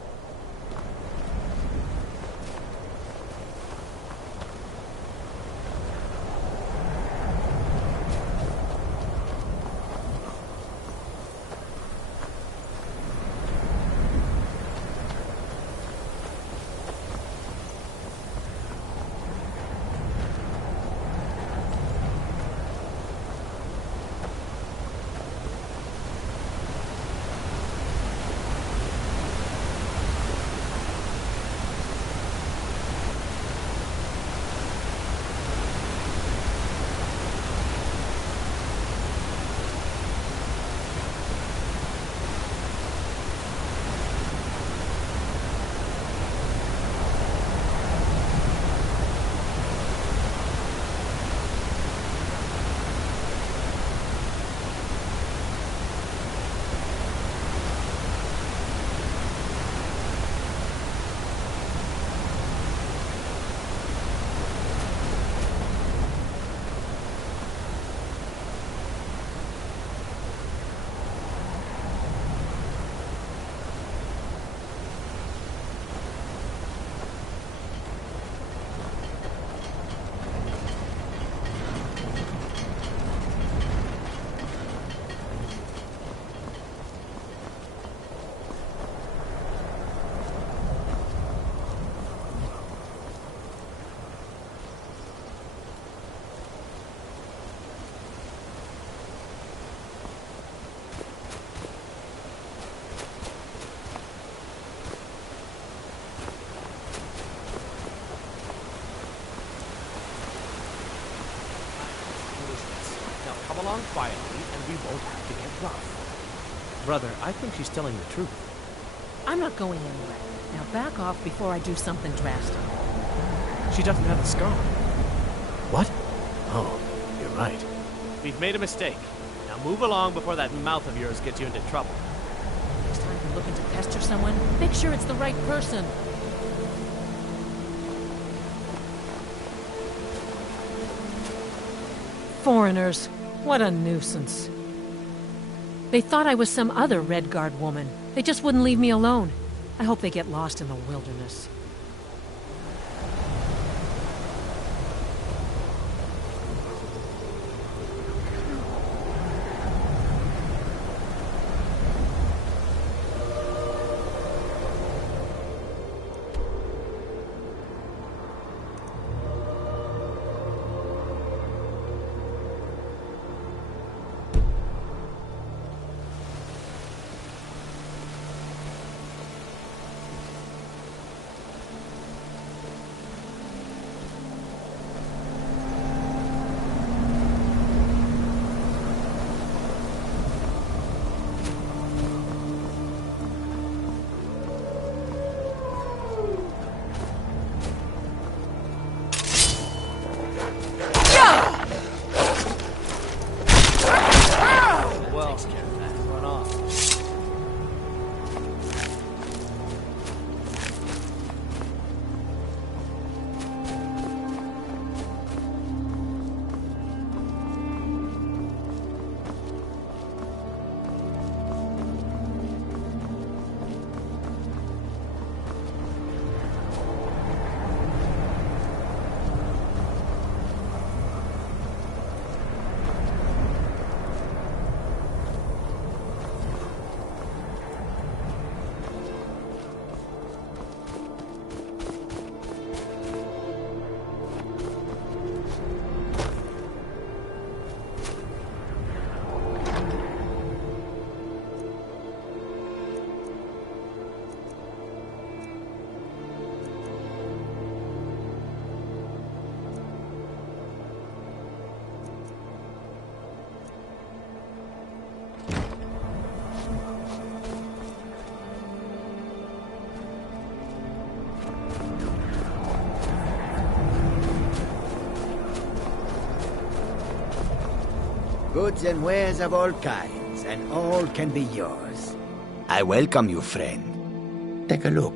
along quietly, and we won't have to get rough. Brother, I think she's telling the truth. I'm not going anywhere. Now back off before I do something drastic. She doesn't have the scar. What? Oh, you're right. We've made a mistake. Now move along before that mouth of yours gets you into trouble. Next time you're looking to pester someone, make sure it's the right person. Foreigners. What a nuisance. They thought I was some other Red Guard woman. They just wouldn't leave me alone. I hope they get lost in the wilderness. Goods and wares of all kinds, and all can be yours. I welcome you, friend. Take a look.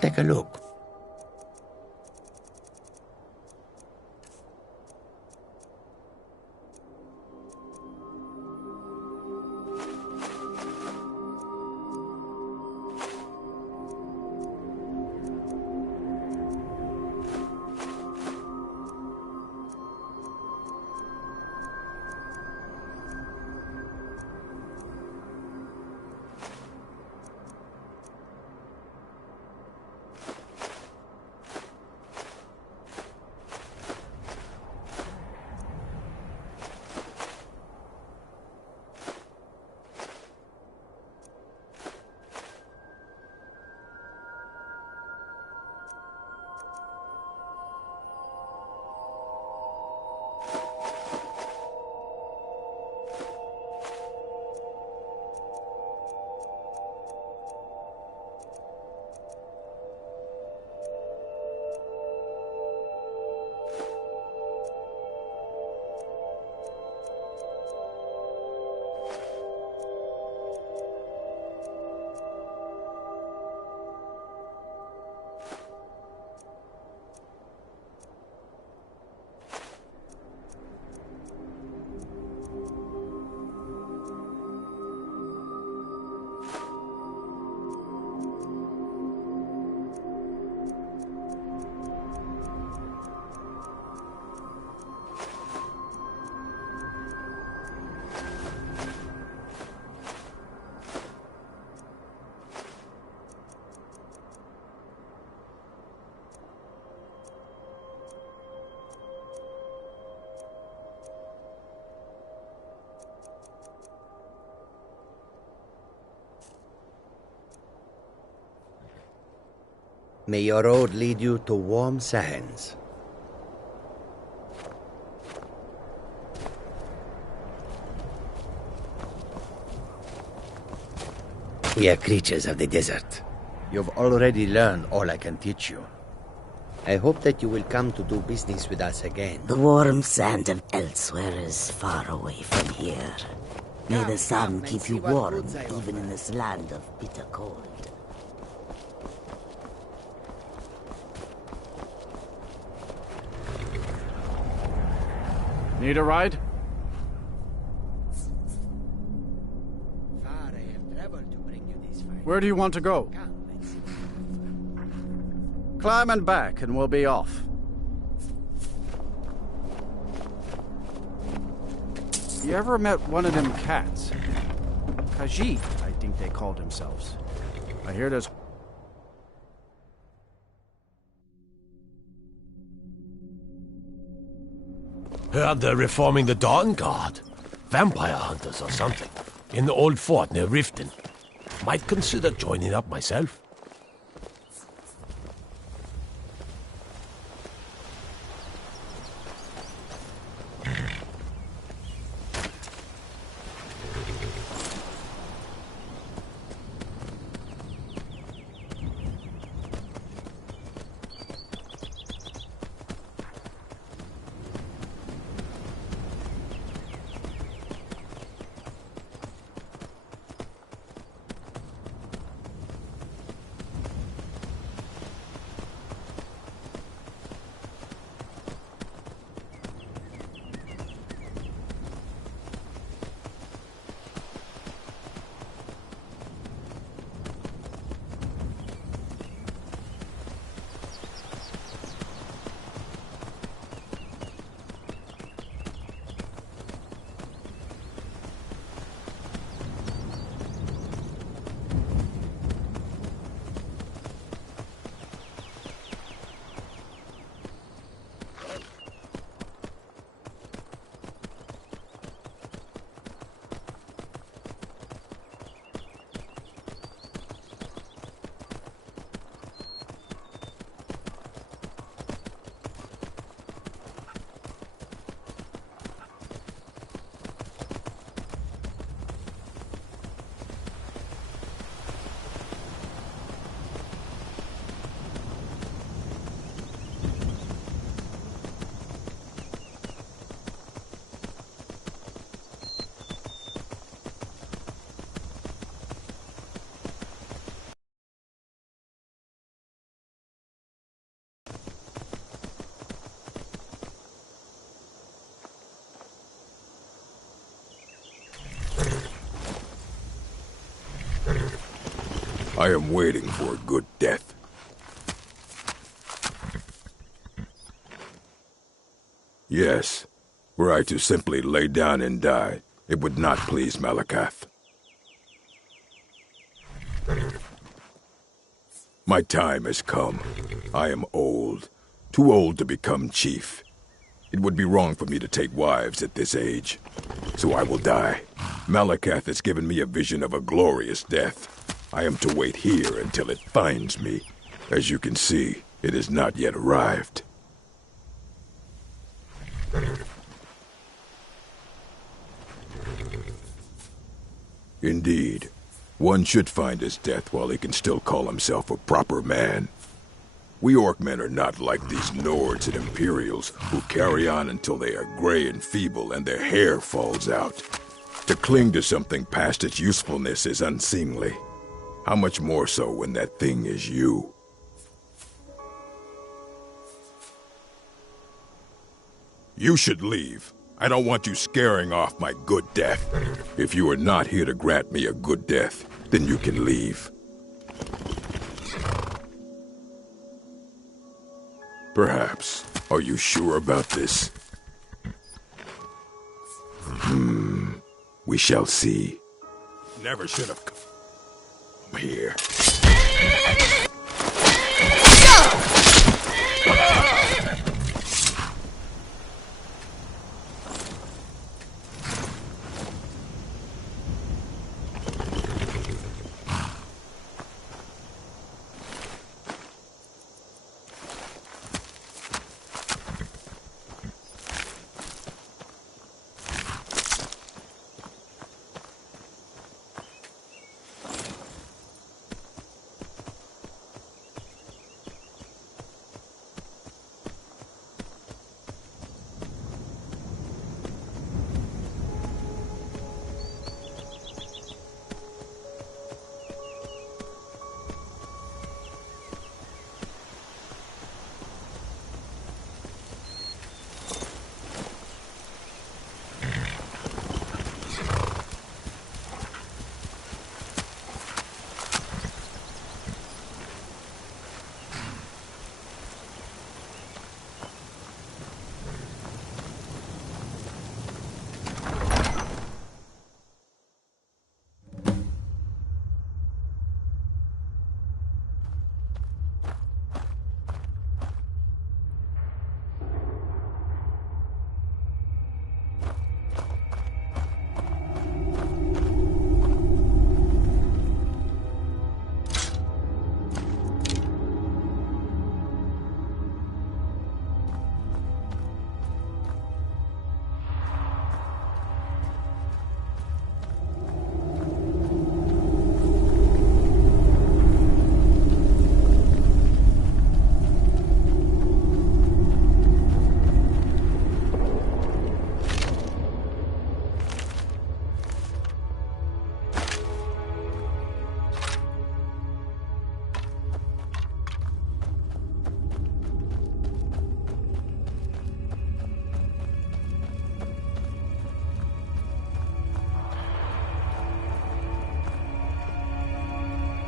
Take a look. May your road lead you to warm sands. We are creatures of the desert. You've already learned all I can teach you. I hope that you will come to do business with us again. The warm sand of elsewhere is far away from here. May the sun keep you warm, even in this land of bitter cold. Need a ride? Where do you want to go? Climb and back, and we'll be off. You ever met one of them cats? Khajiit, I think they called themselves. I hear there's... Heard they're reforming the Dawn Guard. Vampire hunters or something. In the old fort near Riften. Might consider joining up myself. I am waiting for a good death. Yes, were I to simply lay down and die, it would not please Malakath. My time has come. I am old, too old to become chief. It would be wrong for me to take wives at this age, so I will die. Malakath has given me a vision of a glorious death. I am to wait here until it finds me. As you can see, it has not yet arrived. Indeed, one should find his death while he can still call himself a proper man. We Orcmen are not like these Nords and Imperials who carry on until they are gray and feeble and their hair falls out. To cling to something past its usefulness is unseemly. How much more so when that thing is you? You should leave. I don't want you scaring off my good death. If you are not here to grant me a good death, then you can leave. Perhaps. Are you sure about this? We shall see. Never should have come here.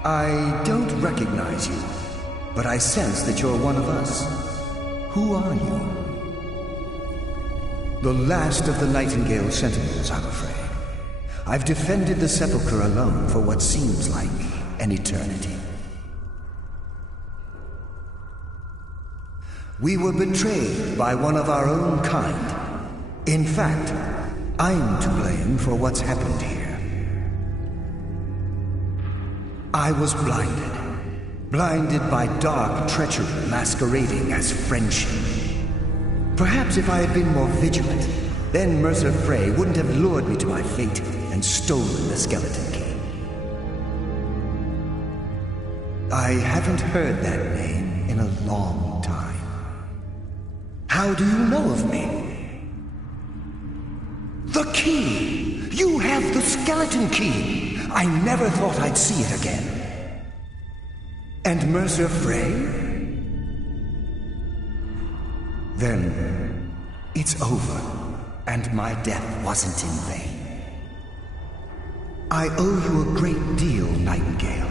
I don't recognize you, but I sense that you're one of us. Who are you? The last of the Nightingale Sentinels, I'm afraid. I've defended the Sepulchre alone for what seems like an eternity. We were betrayed by one of our own kind. In fact, I'm to blame for what's happened here. I was blinded by dark treachery masquerading as friendship. Perhaps if I had been more vigilant, then Mercer Frey wouldn't have lured me to my fate and stolen the skeleton key. I haven't heard that name in a long time. How do you know of me? The key! You have the skeleton key! I never thought I'd see it again. And Mercer Frey? Then it's over, and my death wasn't in vain. I owe you a great deal, Nightingale.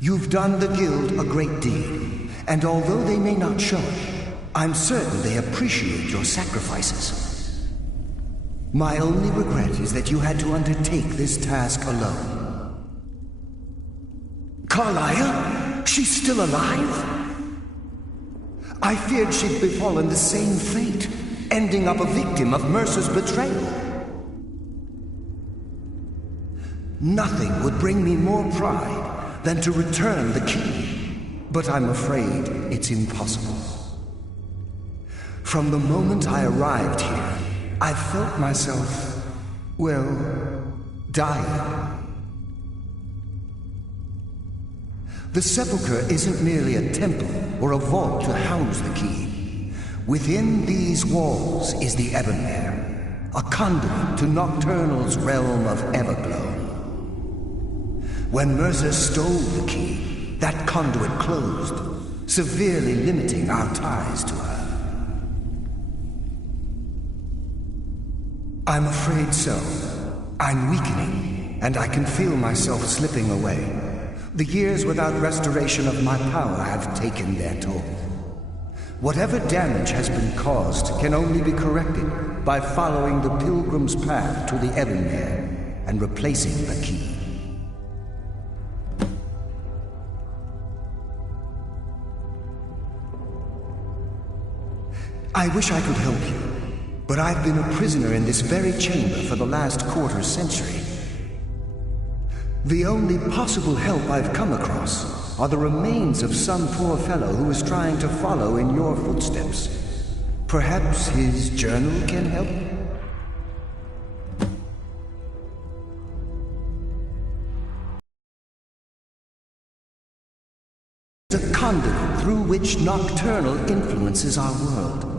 You've done the Guild a great deed, and although they may not show it, I'm certain they appreciate your sacrifices. My only regret is that you had to undertake this task alone. Carlia? She's still alive? I feared she'd befallen the same fate, ending up a victim of Mercer's betrayal. Nothing would bring me more pride than to return the key, but I'm afraid it's impossible. From the moment I arrived here, I felt myself, well, dying. The Sepulchre isn't merely a temple or a vault to house the key. Within these walls is the Ebonmere, a conduit to Nocturnal's realm of Everglow. When Mercer stole the key, that conduit closed, severely limiting our ties to her. I'm afraid so. I'm weakening, and I can feel myself slipping away. The years without restoration of my power have taken their toll. Whatever damage has been caused can only be corrected by following the pilgrim's path to the Ebonmere and replacing the key. I wish I could help you, but I've been a prisoner in this very chamber for the last quarter century. The only possible help I've come across are the remains of some poor fellow who is trying to follow in your footsteps. Perhaps his journal can help? The conduit through which Nocturnal influences our world.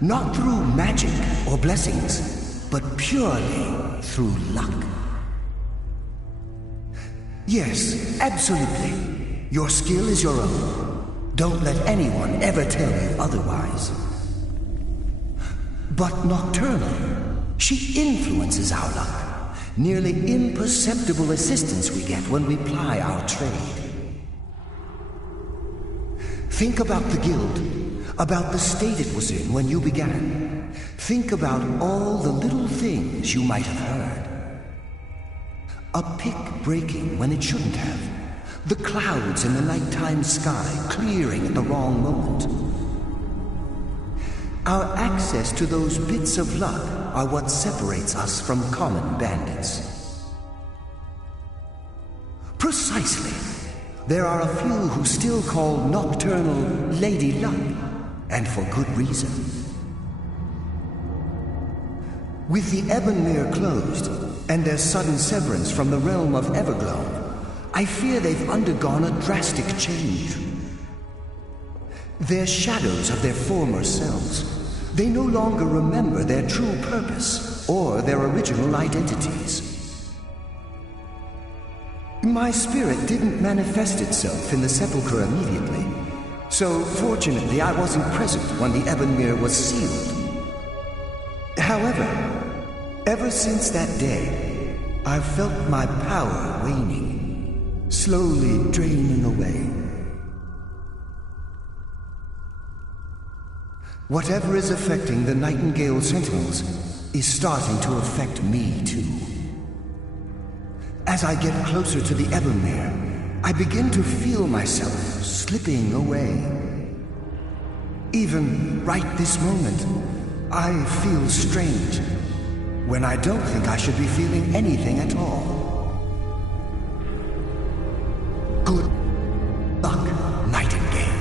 Not through magic or blessings, but purely through luck. Yes, absolutely. Your skill is your own. Don't let anyone ever tell you otherwise. But Nocturnal, she influences our luck. Nearly imperceptible assistance we get when we ply our trade. Think about the Guild. About the state it was in when you began. Think about all the little things you might have heard. A pick breaking when it shouldn't have. The clouds in the nighttime sky clearing at the wrong moment. Our access to those bits of luck are what separates us from common bandits. Precisely. There are a few who still call Nocturnal Lady Luck. And for good reason. With the Ebonmere closed, and their sudden severance from the realm of Everglow, I fear they've undergone a drastic change. They're shadows of their former selves. They no longer remember their true purpose, or their original identities. My spirit didn't manifest itself in the Sepulchre immediately. So, fortunately, I wasn't present when the Ebonmere was sealed. However, ever since that day, I've felt my power waning, slowly draining away. Whatever is affecting the Nightingale Sentinels is starting to affect me, too. As I get closer to the Ebonmere, I begin to feel myself slipping away. Even right this moment, I feel strange, when I don't think I should be feeling anything at all. Good luck, Nightingale.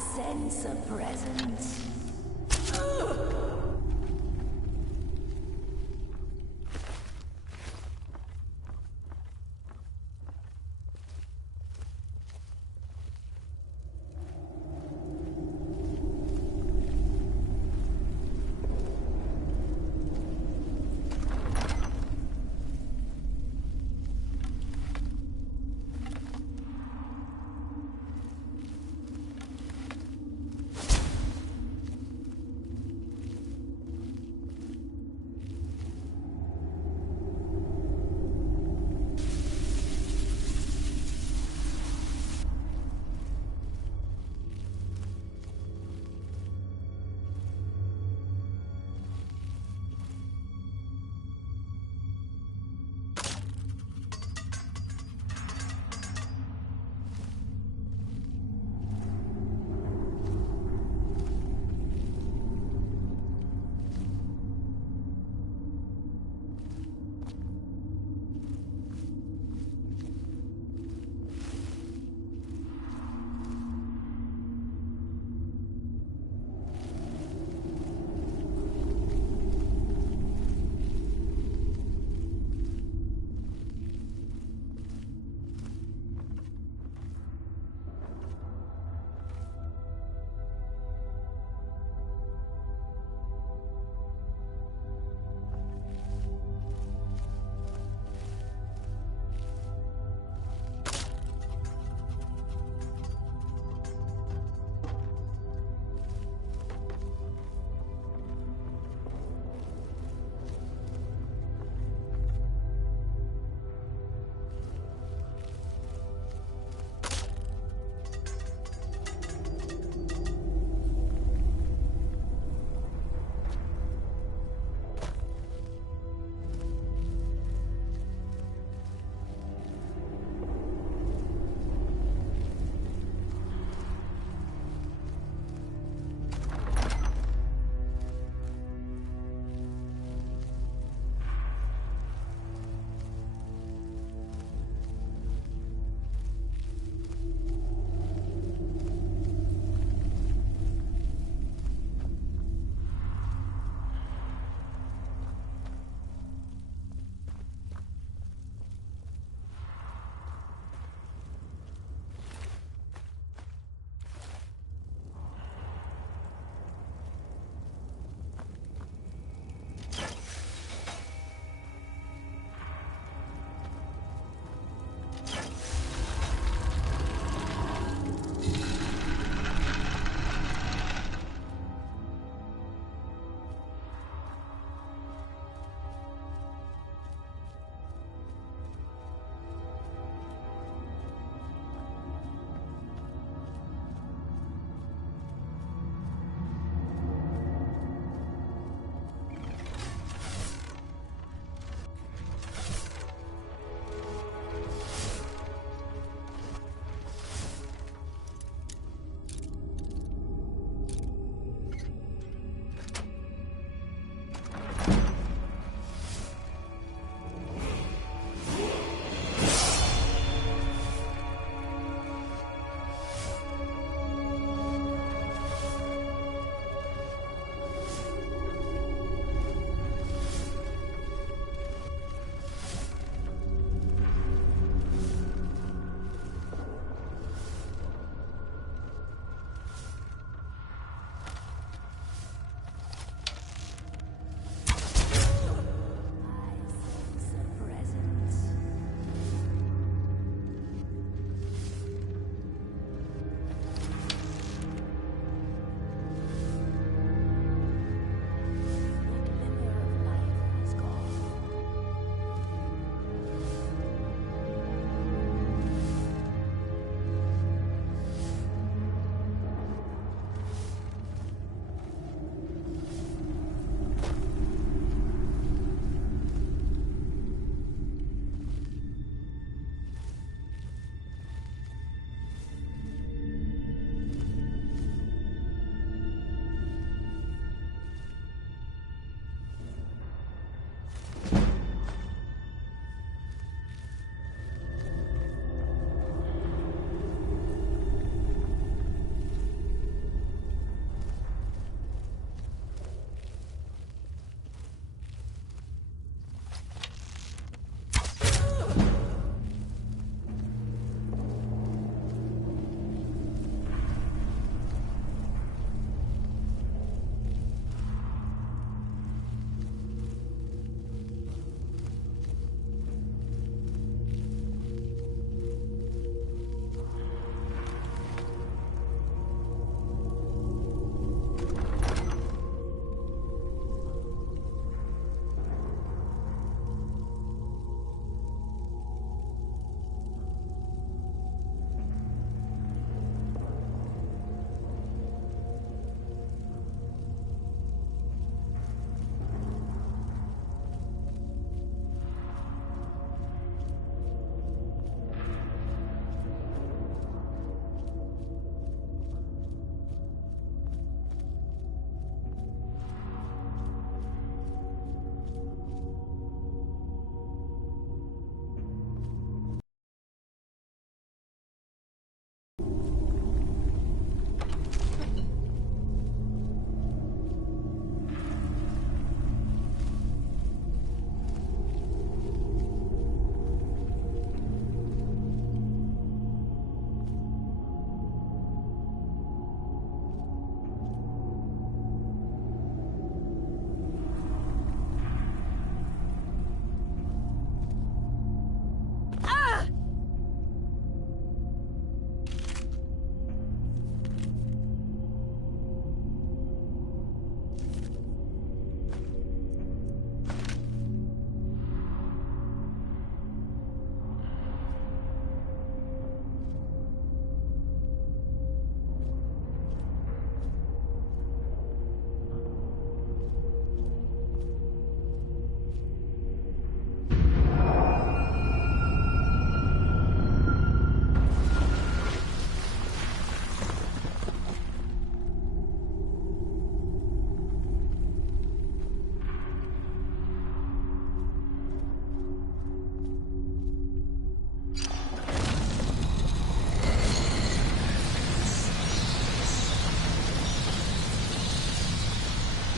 sense a presence.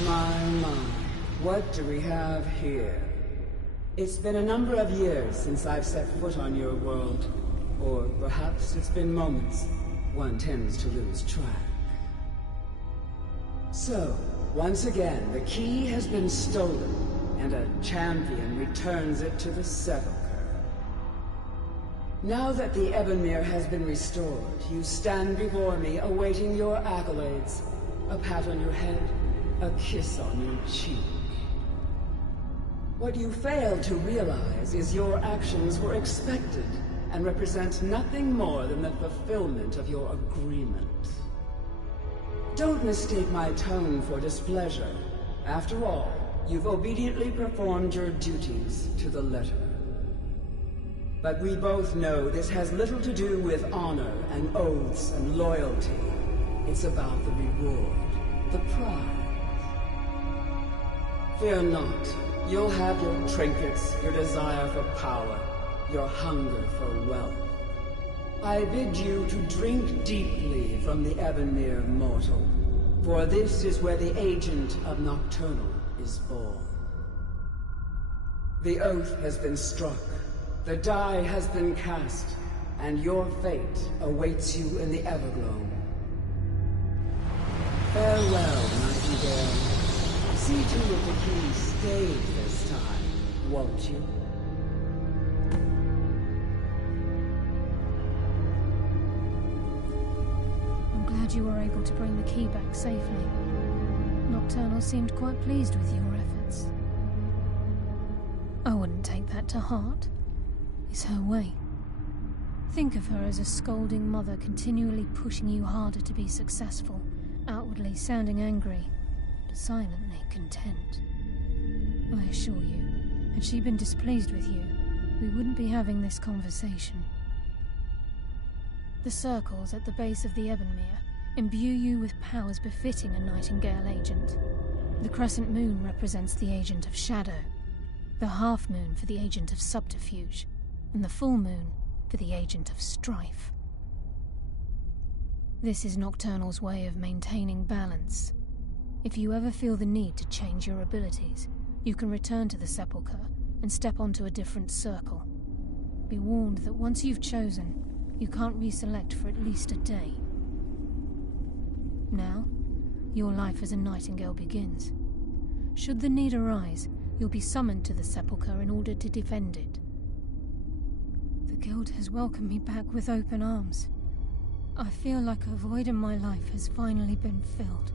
My, what do we have here? It's been a number of years since I've set foot on your world. Or perhaps it's been moments. One tends to lose track. So, once again, the key has been stolen, and a champion returns it to the Sepulchre. Now that the Ebonmere has been restored, you stand before me awaiting your accolades. A pat on your head, a kiss on your cheek. What you fail to realize is your actions were expected and represent nothing more than the fulfillment of your agreement. Don't mistake my tone for displeasure. After all, you've obediently performed your duties to the letter. But we both know this has little to do with honor and oaths and loyalty. It's about the reward, the prize. Fear not. You'll have your trinkets, your desire for power, your hunger for wealth. I bid you to drink deeply from the Ebonmere mortal, for this is where the agent of Nocturnal is born. The oath has been struck, the die has been cast, and your fate awaits you in the Evergloam. Farewell, Nightingale. See to it the key stays this time, won't you? I'm glad you were able to bring the key back safely. Nocturnal seemed quite pleased with your efforts. I wouldn't take that to heart. It's her way. Think of her as a scolding mother continually pushing you harder to be successful, outwardly sounding angry, but silently content. I assure you, had she been displeased with you, we wouldn't be having this conversation. The circles at the base of the Ebonmere imbue you with powers befitting a Nightingale agent. The crescent moon represents the agent of shadow, the half moon for the agent of subterfuge, and the full moon for the agent of strife. This is Nocturnal's way of maintaining balance. If you ever feel the need to change your abilities, you can return to the Sepulchre and step onto a different circle. Be warned that once you've chosen, you can't reselect for at least a day. Now, your life as a Nightingale begins. Should the need arise, you'll be summoned to the Sepulchre in order to defend it. The Guild has welcomed me back with open arms. I feel like a void in my life has finally been filled.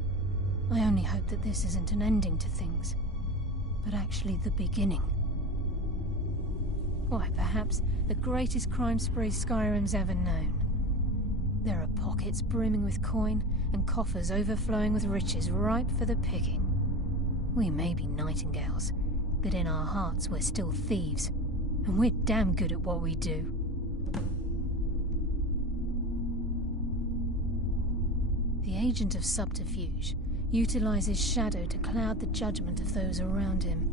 I only hope that this isn't an ending to things, but actually the beginning. Why, perhaps the greatest crime spree Skyrim's ever known. There are pockets brimming with coin and coffers overflowing with riches ripe for the picking. We may be Nightingales, but in our hearts we're still thieves, and we're damn good at what we do. The agent of subterfuge utilizes shadow to cloud the judgment of those around him.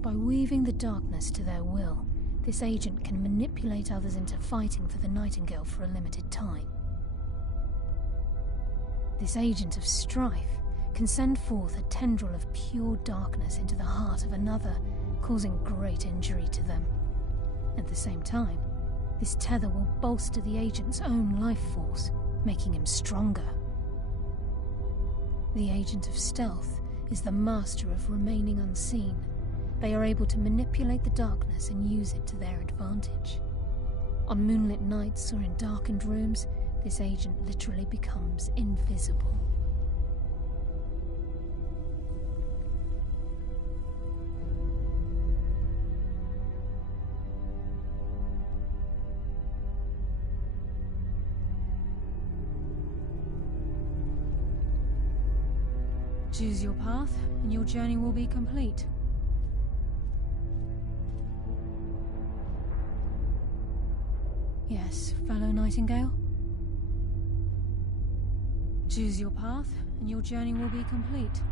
By weaving the darkness to their will, this agent can manipulate others into fighting for the Nightingale for a limited time. This agent of strife can send forth a tendril of pure darkness into the heart of another, causing great injury to them. At the same time, this tether will bolster the agent's own life force, making him stronger. The agent of stealth is the master of remaining unseen. They are able to manipulate the darkness and use it to their advantage. On moonlit nights or in darkened rooms, this agent literally becomes invisible. Choose your path, and your journey will be complete. Yes, fellow Nightingale? Choose your path, and your journey will be complete.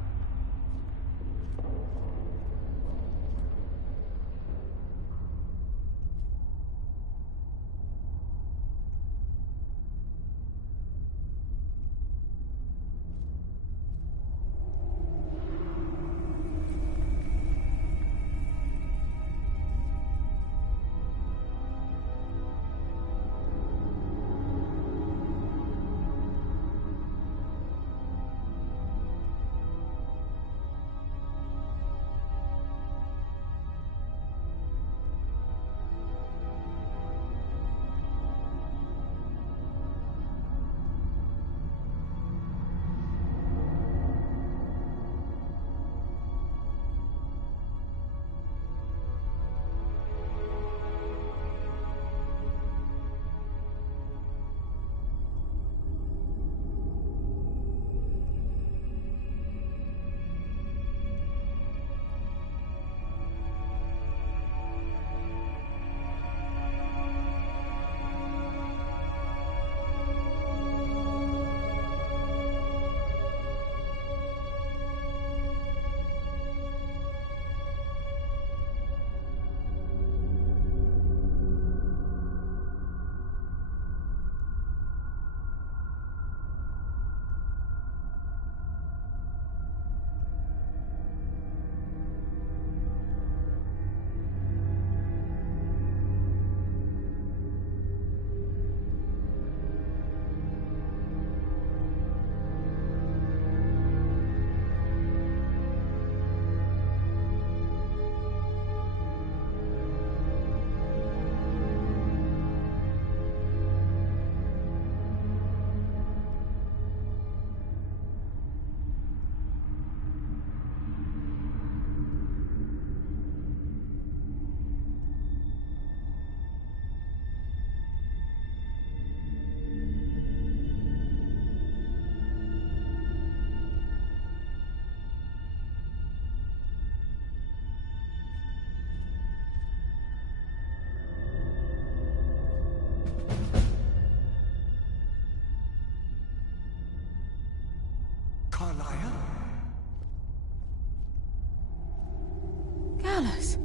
Gallus!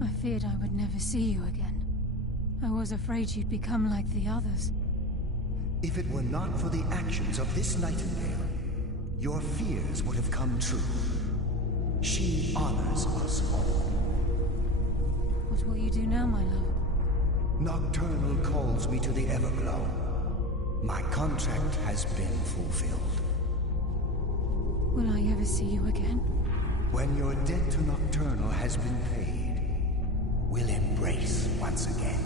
I feared I would never see you again. I was afraid you'd become like the others. If it were not for the actions of this nightingale, your fears would have come true. She honors us all. What will you do now, my love? Nocturnal calls me to the Everglow. My contract has been fulfilled. Will I ever see you again? When your debt to Nocturnal has been paid, we'll embrace once again.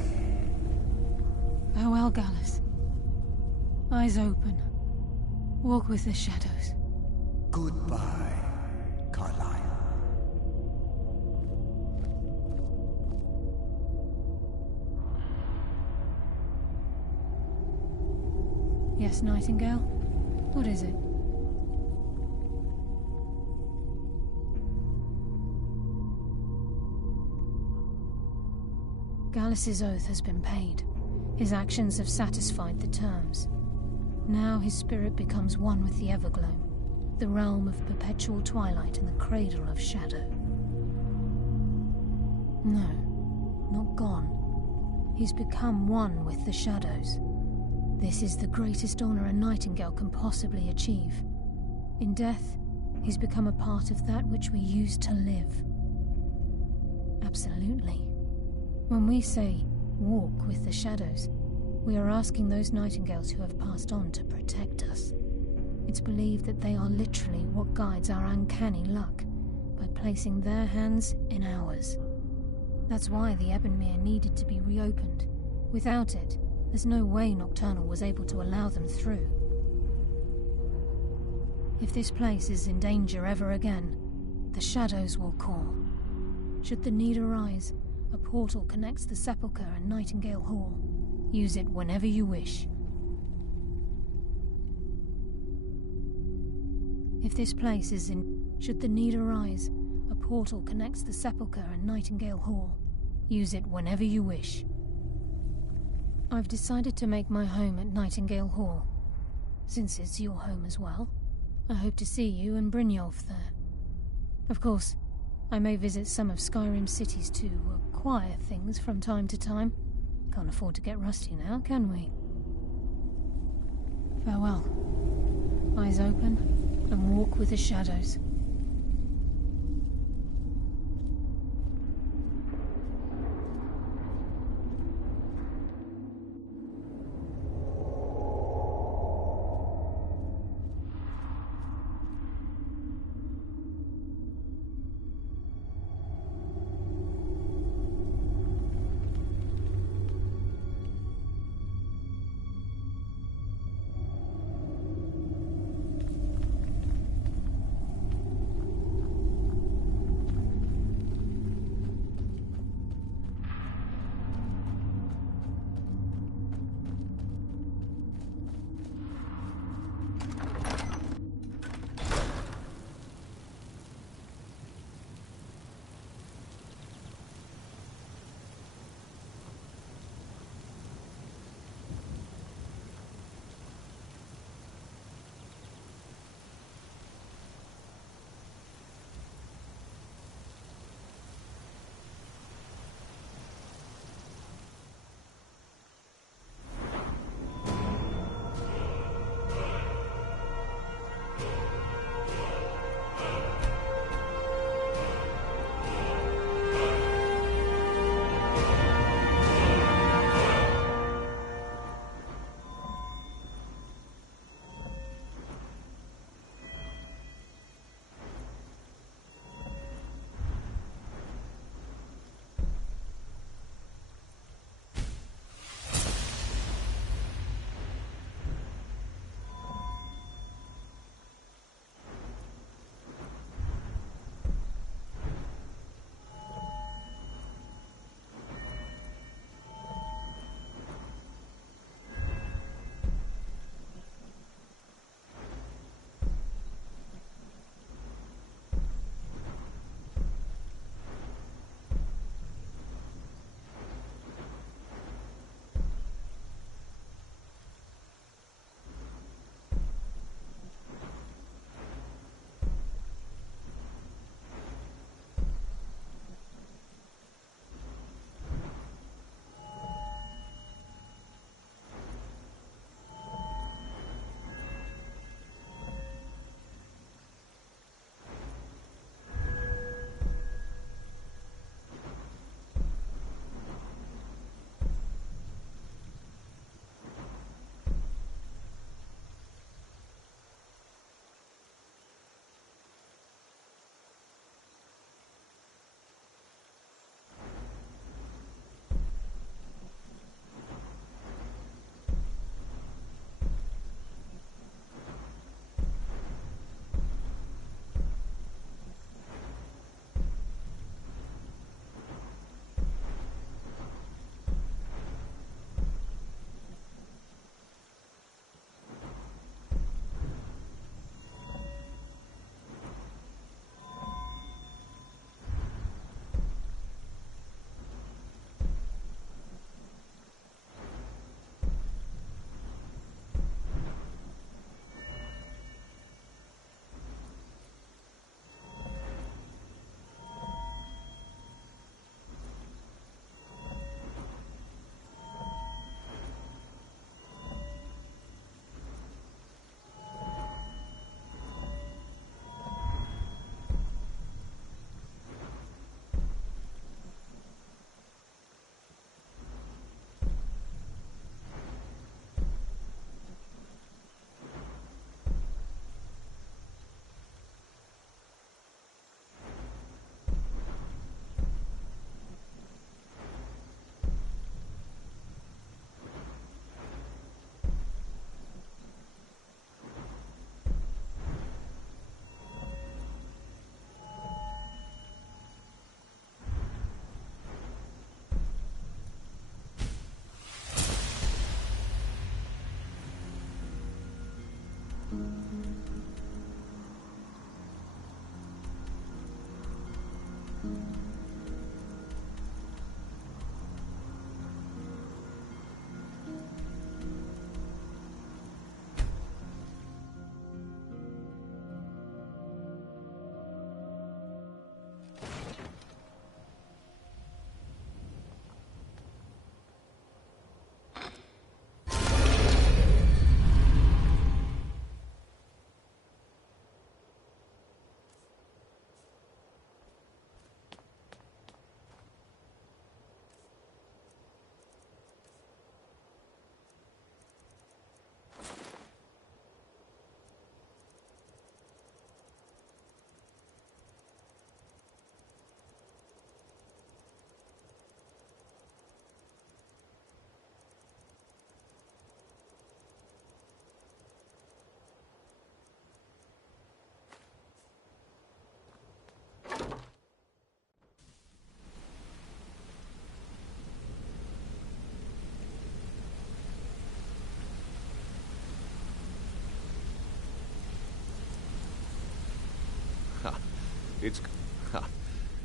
Farewell, Gallus. Eyes open. Walk with the shadows. Goodbye, Carlyle. Yes, Nightingale? What is it? Gallus's oath has been paid. His actions have satisfied the terms. Now his spirit becomes one with the Everglow, the realm of perpetual twilight and the cradle of shadow. No, not gone. He's become one with the shadows. This is the greatest honor a Nightingale can possibly achieve. In death, he's become a part of that which we used to live. Absolutely. When we say, walk with the shadows, we are asking those Nightingales who have passed on to protect us. It's believed that they are literally what guides our uncanny luck, by placing their hands in ours. That's why the Ebonmere needed to be reopened. Without it, there's no way Nocturnal was able to allow them through. If this place is in danger ever again, the shadows will call. Should the need arise, a portal connects the Sepulchre and Nightingale Hall. Use it whenever you wish. If this place is in... Should the need arise, a portal connects the Sepulchre and Nightingale Hall. Use it whenever you wish. I've decided to make my home at Nightingale Hall. Since it's your home as well, I hope to see you and Brynjolf there. Of course, I may visit some of Skyrim's cities to acquire things from time to time. Can't afford to get rusty now, can we? Farewell. Eyes open, and walk with the shadows.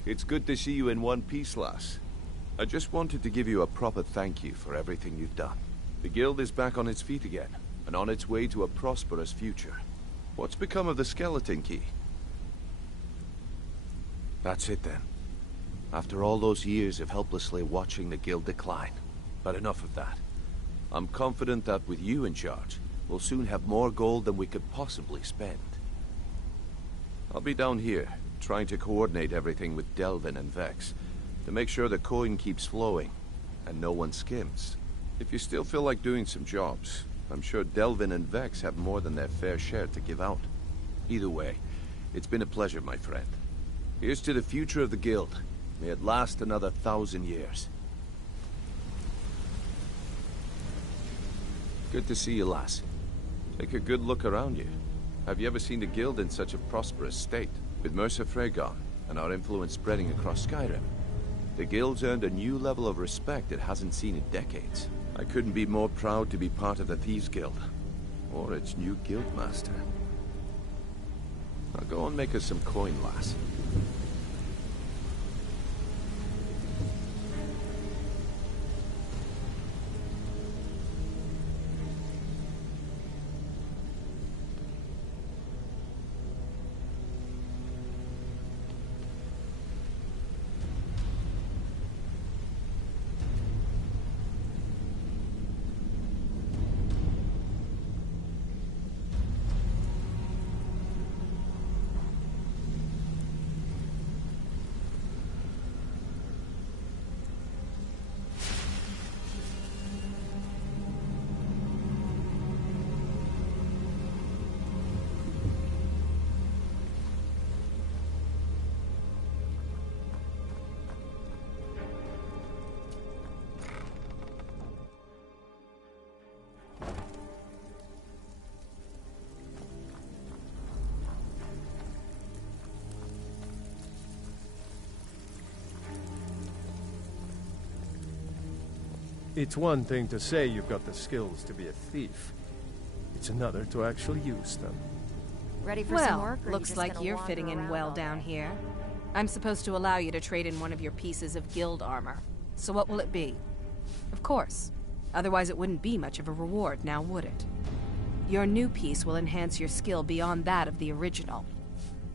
It's good to see you in one piece, lass. I just wanted to give you a proper thank you for everything you've done. The guild is back on its feet again, and on its way to a prosperous future. What's become of the skeleton key? That's it then. After all those years of helplessly watching the guild decline. But enough of that. I'm confident that with you in charge, we'll soon have more gold than we could possibly spend. I'll be down here, trying to coordinate everything with Delvin and Vex, to make sure the coin keeps flowing, and no one skims. If you still feel like doing some jobs, I'm sure Delvin and Vex have more than their fair share to give out. Either way, it's been a pleasure, my friend. Here's to the future of the guild. May it last another 1,000 years. Good to see you, lass. Take a good look around you. Have you ever seen the guild in such a prosperous state? With Mercer Frey gone, and our influence spreading across Skyrim, the guild's earned a new level of respect it hasn't seen in decades. I couldn't be more proud to be part of the Thieves Guild, or its new guildmaster. Now go and make us some coin, lass. It's one thing to say you've got the skills to be a thief. It's another to actually use them. Ready for some work? Or Looks like you're fitting in well down here. I'm supposed to allow you to trade in one of your pieces of guild armor. So what will it be? Of course. Otherwise it wouldn't be much of a reward, now would it? Your new piece will enhance your skill beyond that of the original.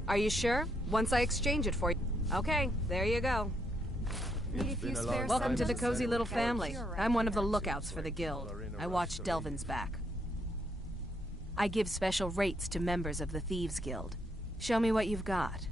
Are you sure? Once I exchange it for you. Okay, there you go. Welcome to the cozy little family. I'm one of the lookouts for the guild. I watch Delvin's back. I give special rates to members of the Thieves Guild. Show me what you've got.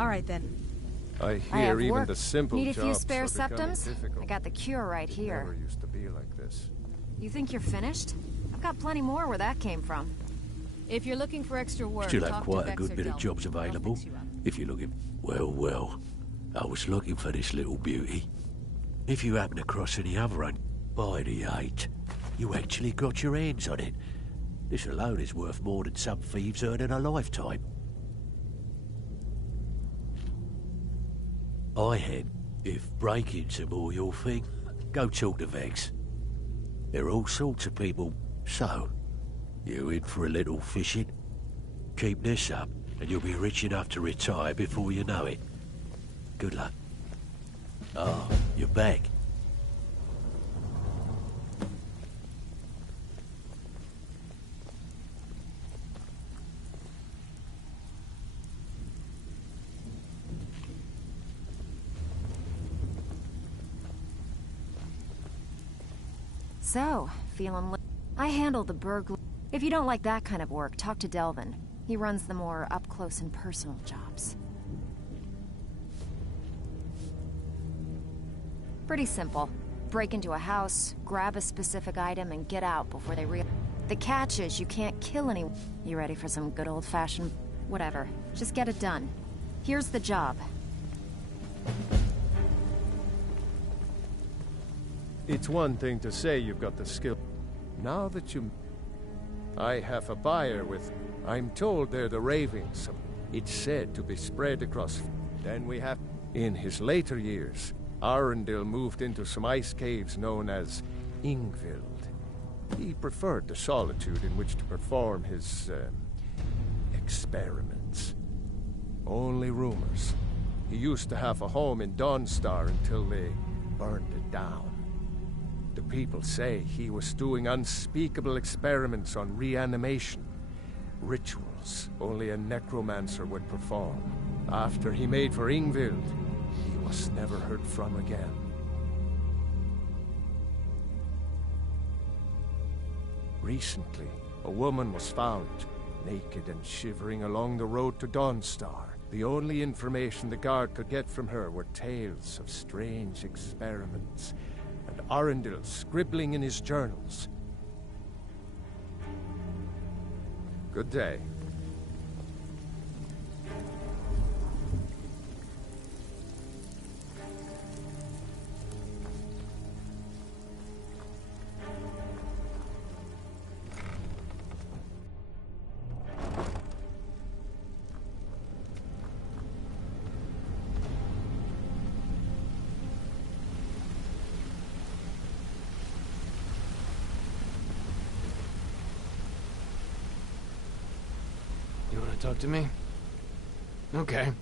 All right, then. I I hear have even work. the simple Need a few jobs spare are becoming septums? difficult. I got the cure right It here. never used to be like this. You think you're finished? I've got plenty more where that came from. If you're looking for extra work, Still have talk quite to a good Vex or bit of Delvin. jobs available. If you're looking... Well. I was looking for this little beauty. If you happen across any other one, by the 8, you actually got your hands on it. This alone is worth more than some thieves earn in a lifetime. I had, if break-ins are more your thing, go talk to Vex. There are all sorts of people, so, you in for a little fishing? Keep this up, and you'll be rich enough to retire before you know it. Good luck. Oh, you're back. So, feeling I handle the burglar. If you don't like that kind of work, talk to Delvin. He runs the more up-close and personal jobs. Pretty simple. Break into a house, grab a specific item, and get out before they The catch is you can't kill anyone. You ready for some good old-fashioned... Whatever. Just get it done. Here's the job. It's one thing to say you've got the skill. Now that you... I have a buyer with... I'm told they're the ravings. It's said to be spread across... Then we have... In his later years, Arundel moved into some ice caves known as Ingvild. He preferred the solitude in which to perform his... experiments. Only rumors. He used to have a home in Dawnstar until they burned it down. The people say he was doing unspeakable experiments on reanimation. Rituals only a necromancer would perform. After he made for Ingvild, he was never heard from again. Recently, a woman was found, naked and shivering along the road to Dawnstar. The only information the guard could get from her were tales of strange experiments, and Arundel scribbling in his journals. Good day. You want to talk to me? Okay.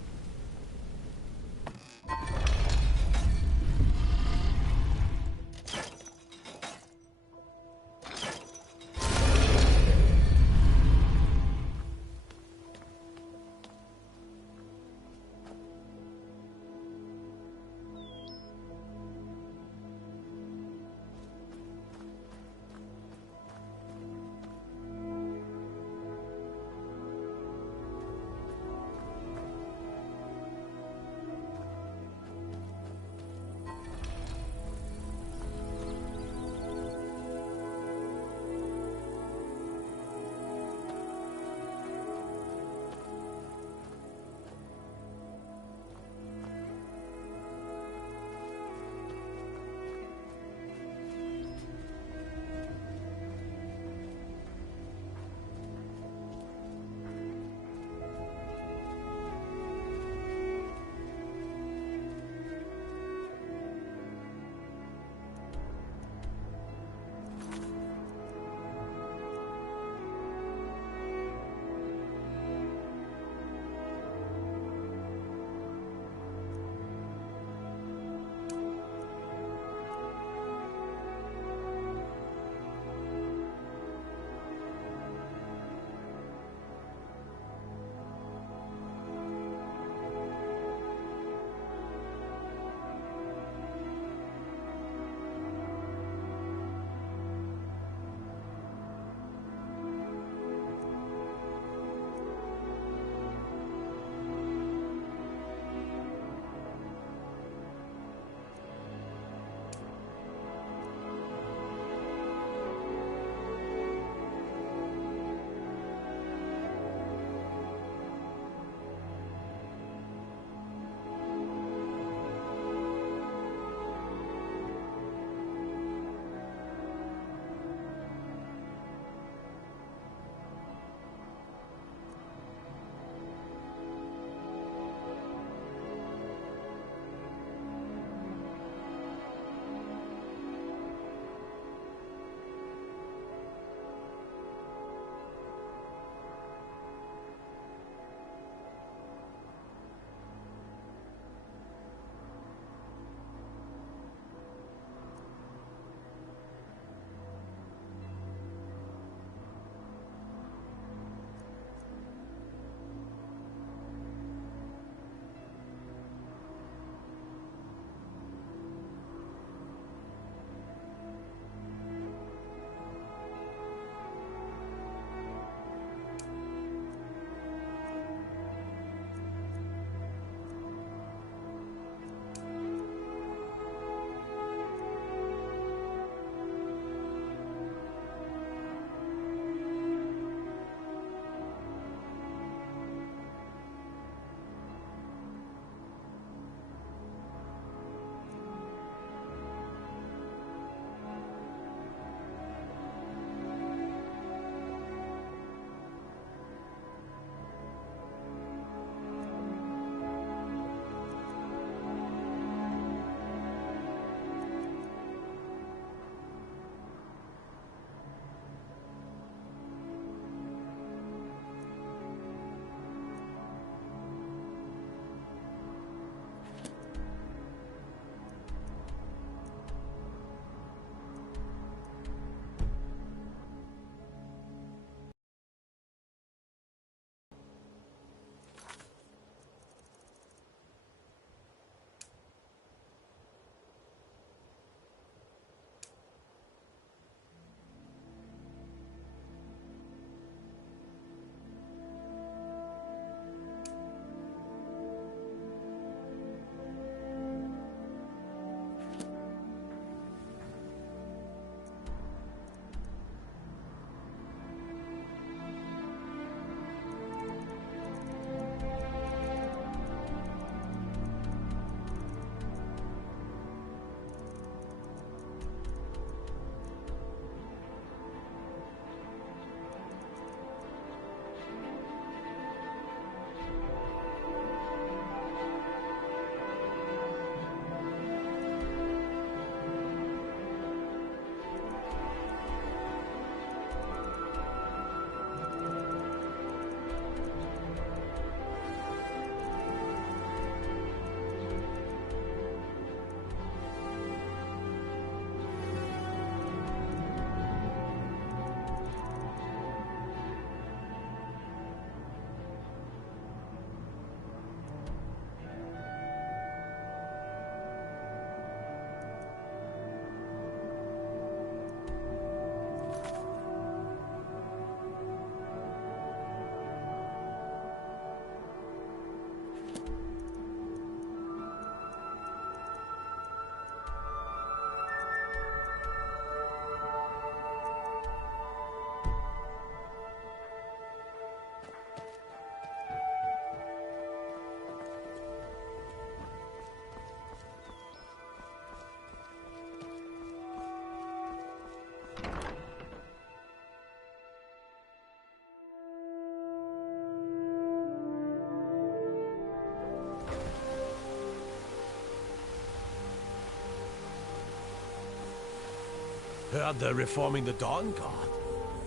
Heard they're reforming the Dawn Guard.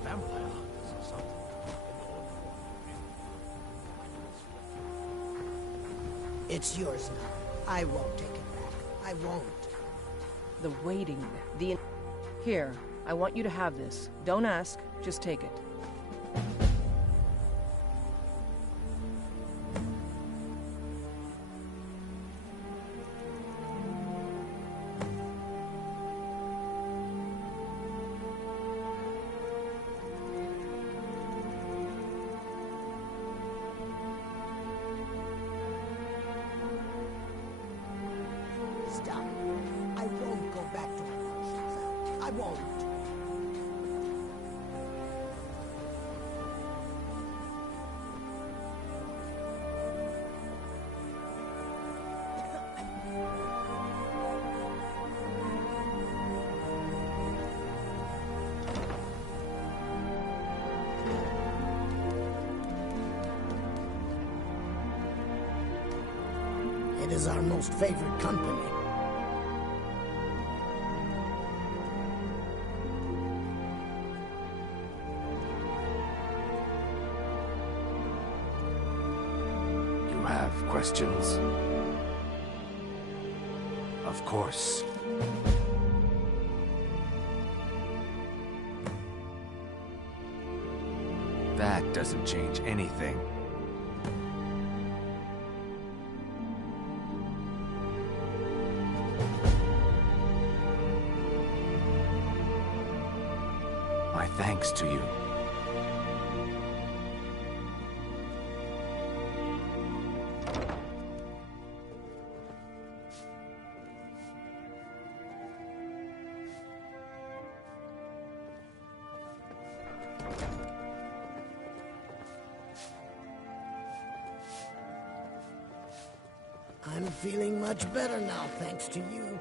Vampire hunters or something. It's yours now. I won't take it back. I won't. The waiting, the... Here, I want you to have this. Don't ask, just take it. Stop. I won't go back to I won't. It is our most favored company. Questions? Of course. That doesn't change anything. My thanks to you. I'm feeling much better now, thanks to you.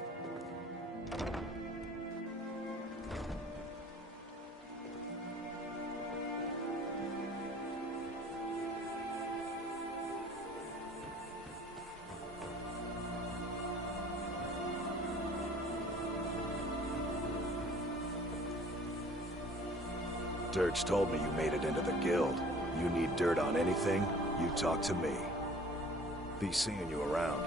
Dirge told me you made it into the guild. You need dirt on anything, you talk to me. Be seeing you around.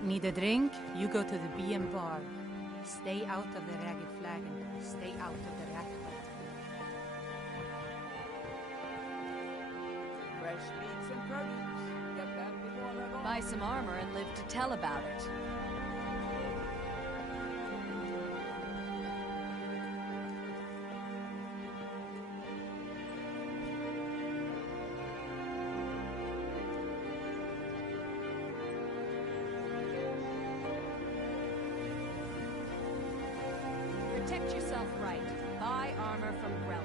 Need a drink? You go to the BM bar. Stay out of the Ragged Flagon. Stay out of the rat hole. Fresh meats and produce. Get them before they're gone. Buy some armor and live to tell about it. Protect yourself right. Buy armor from Grelka.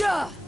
Yeah!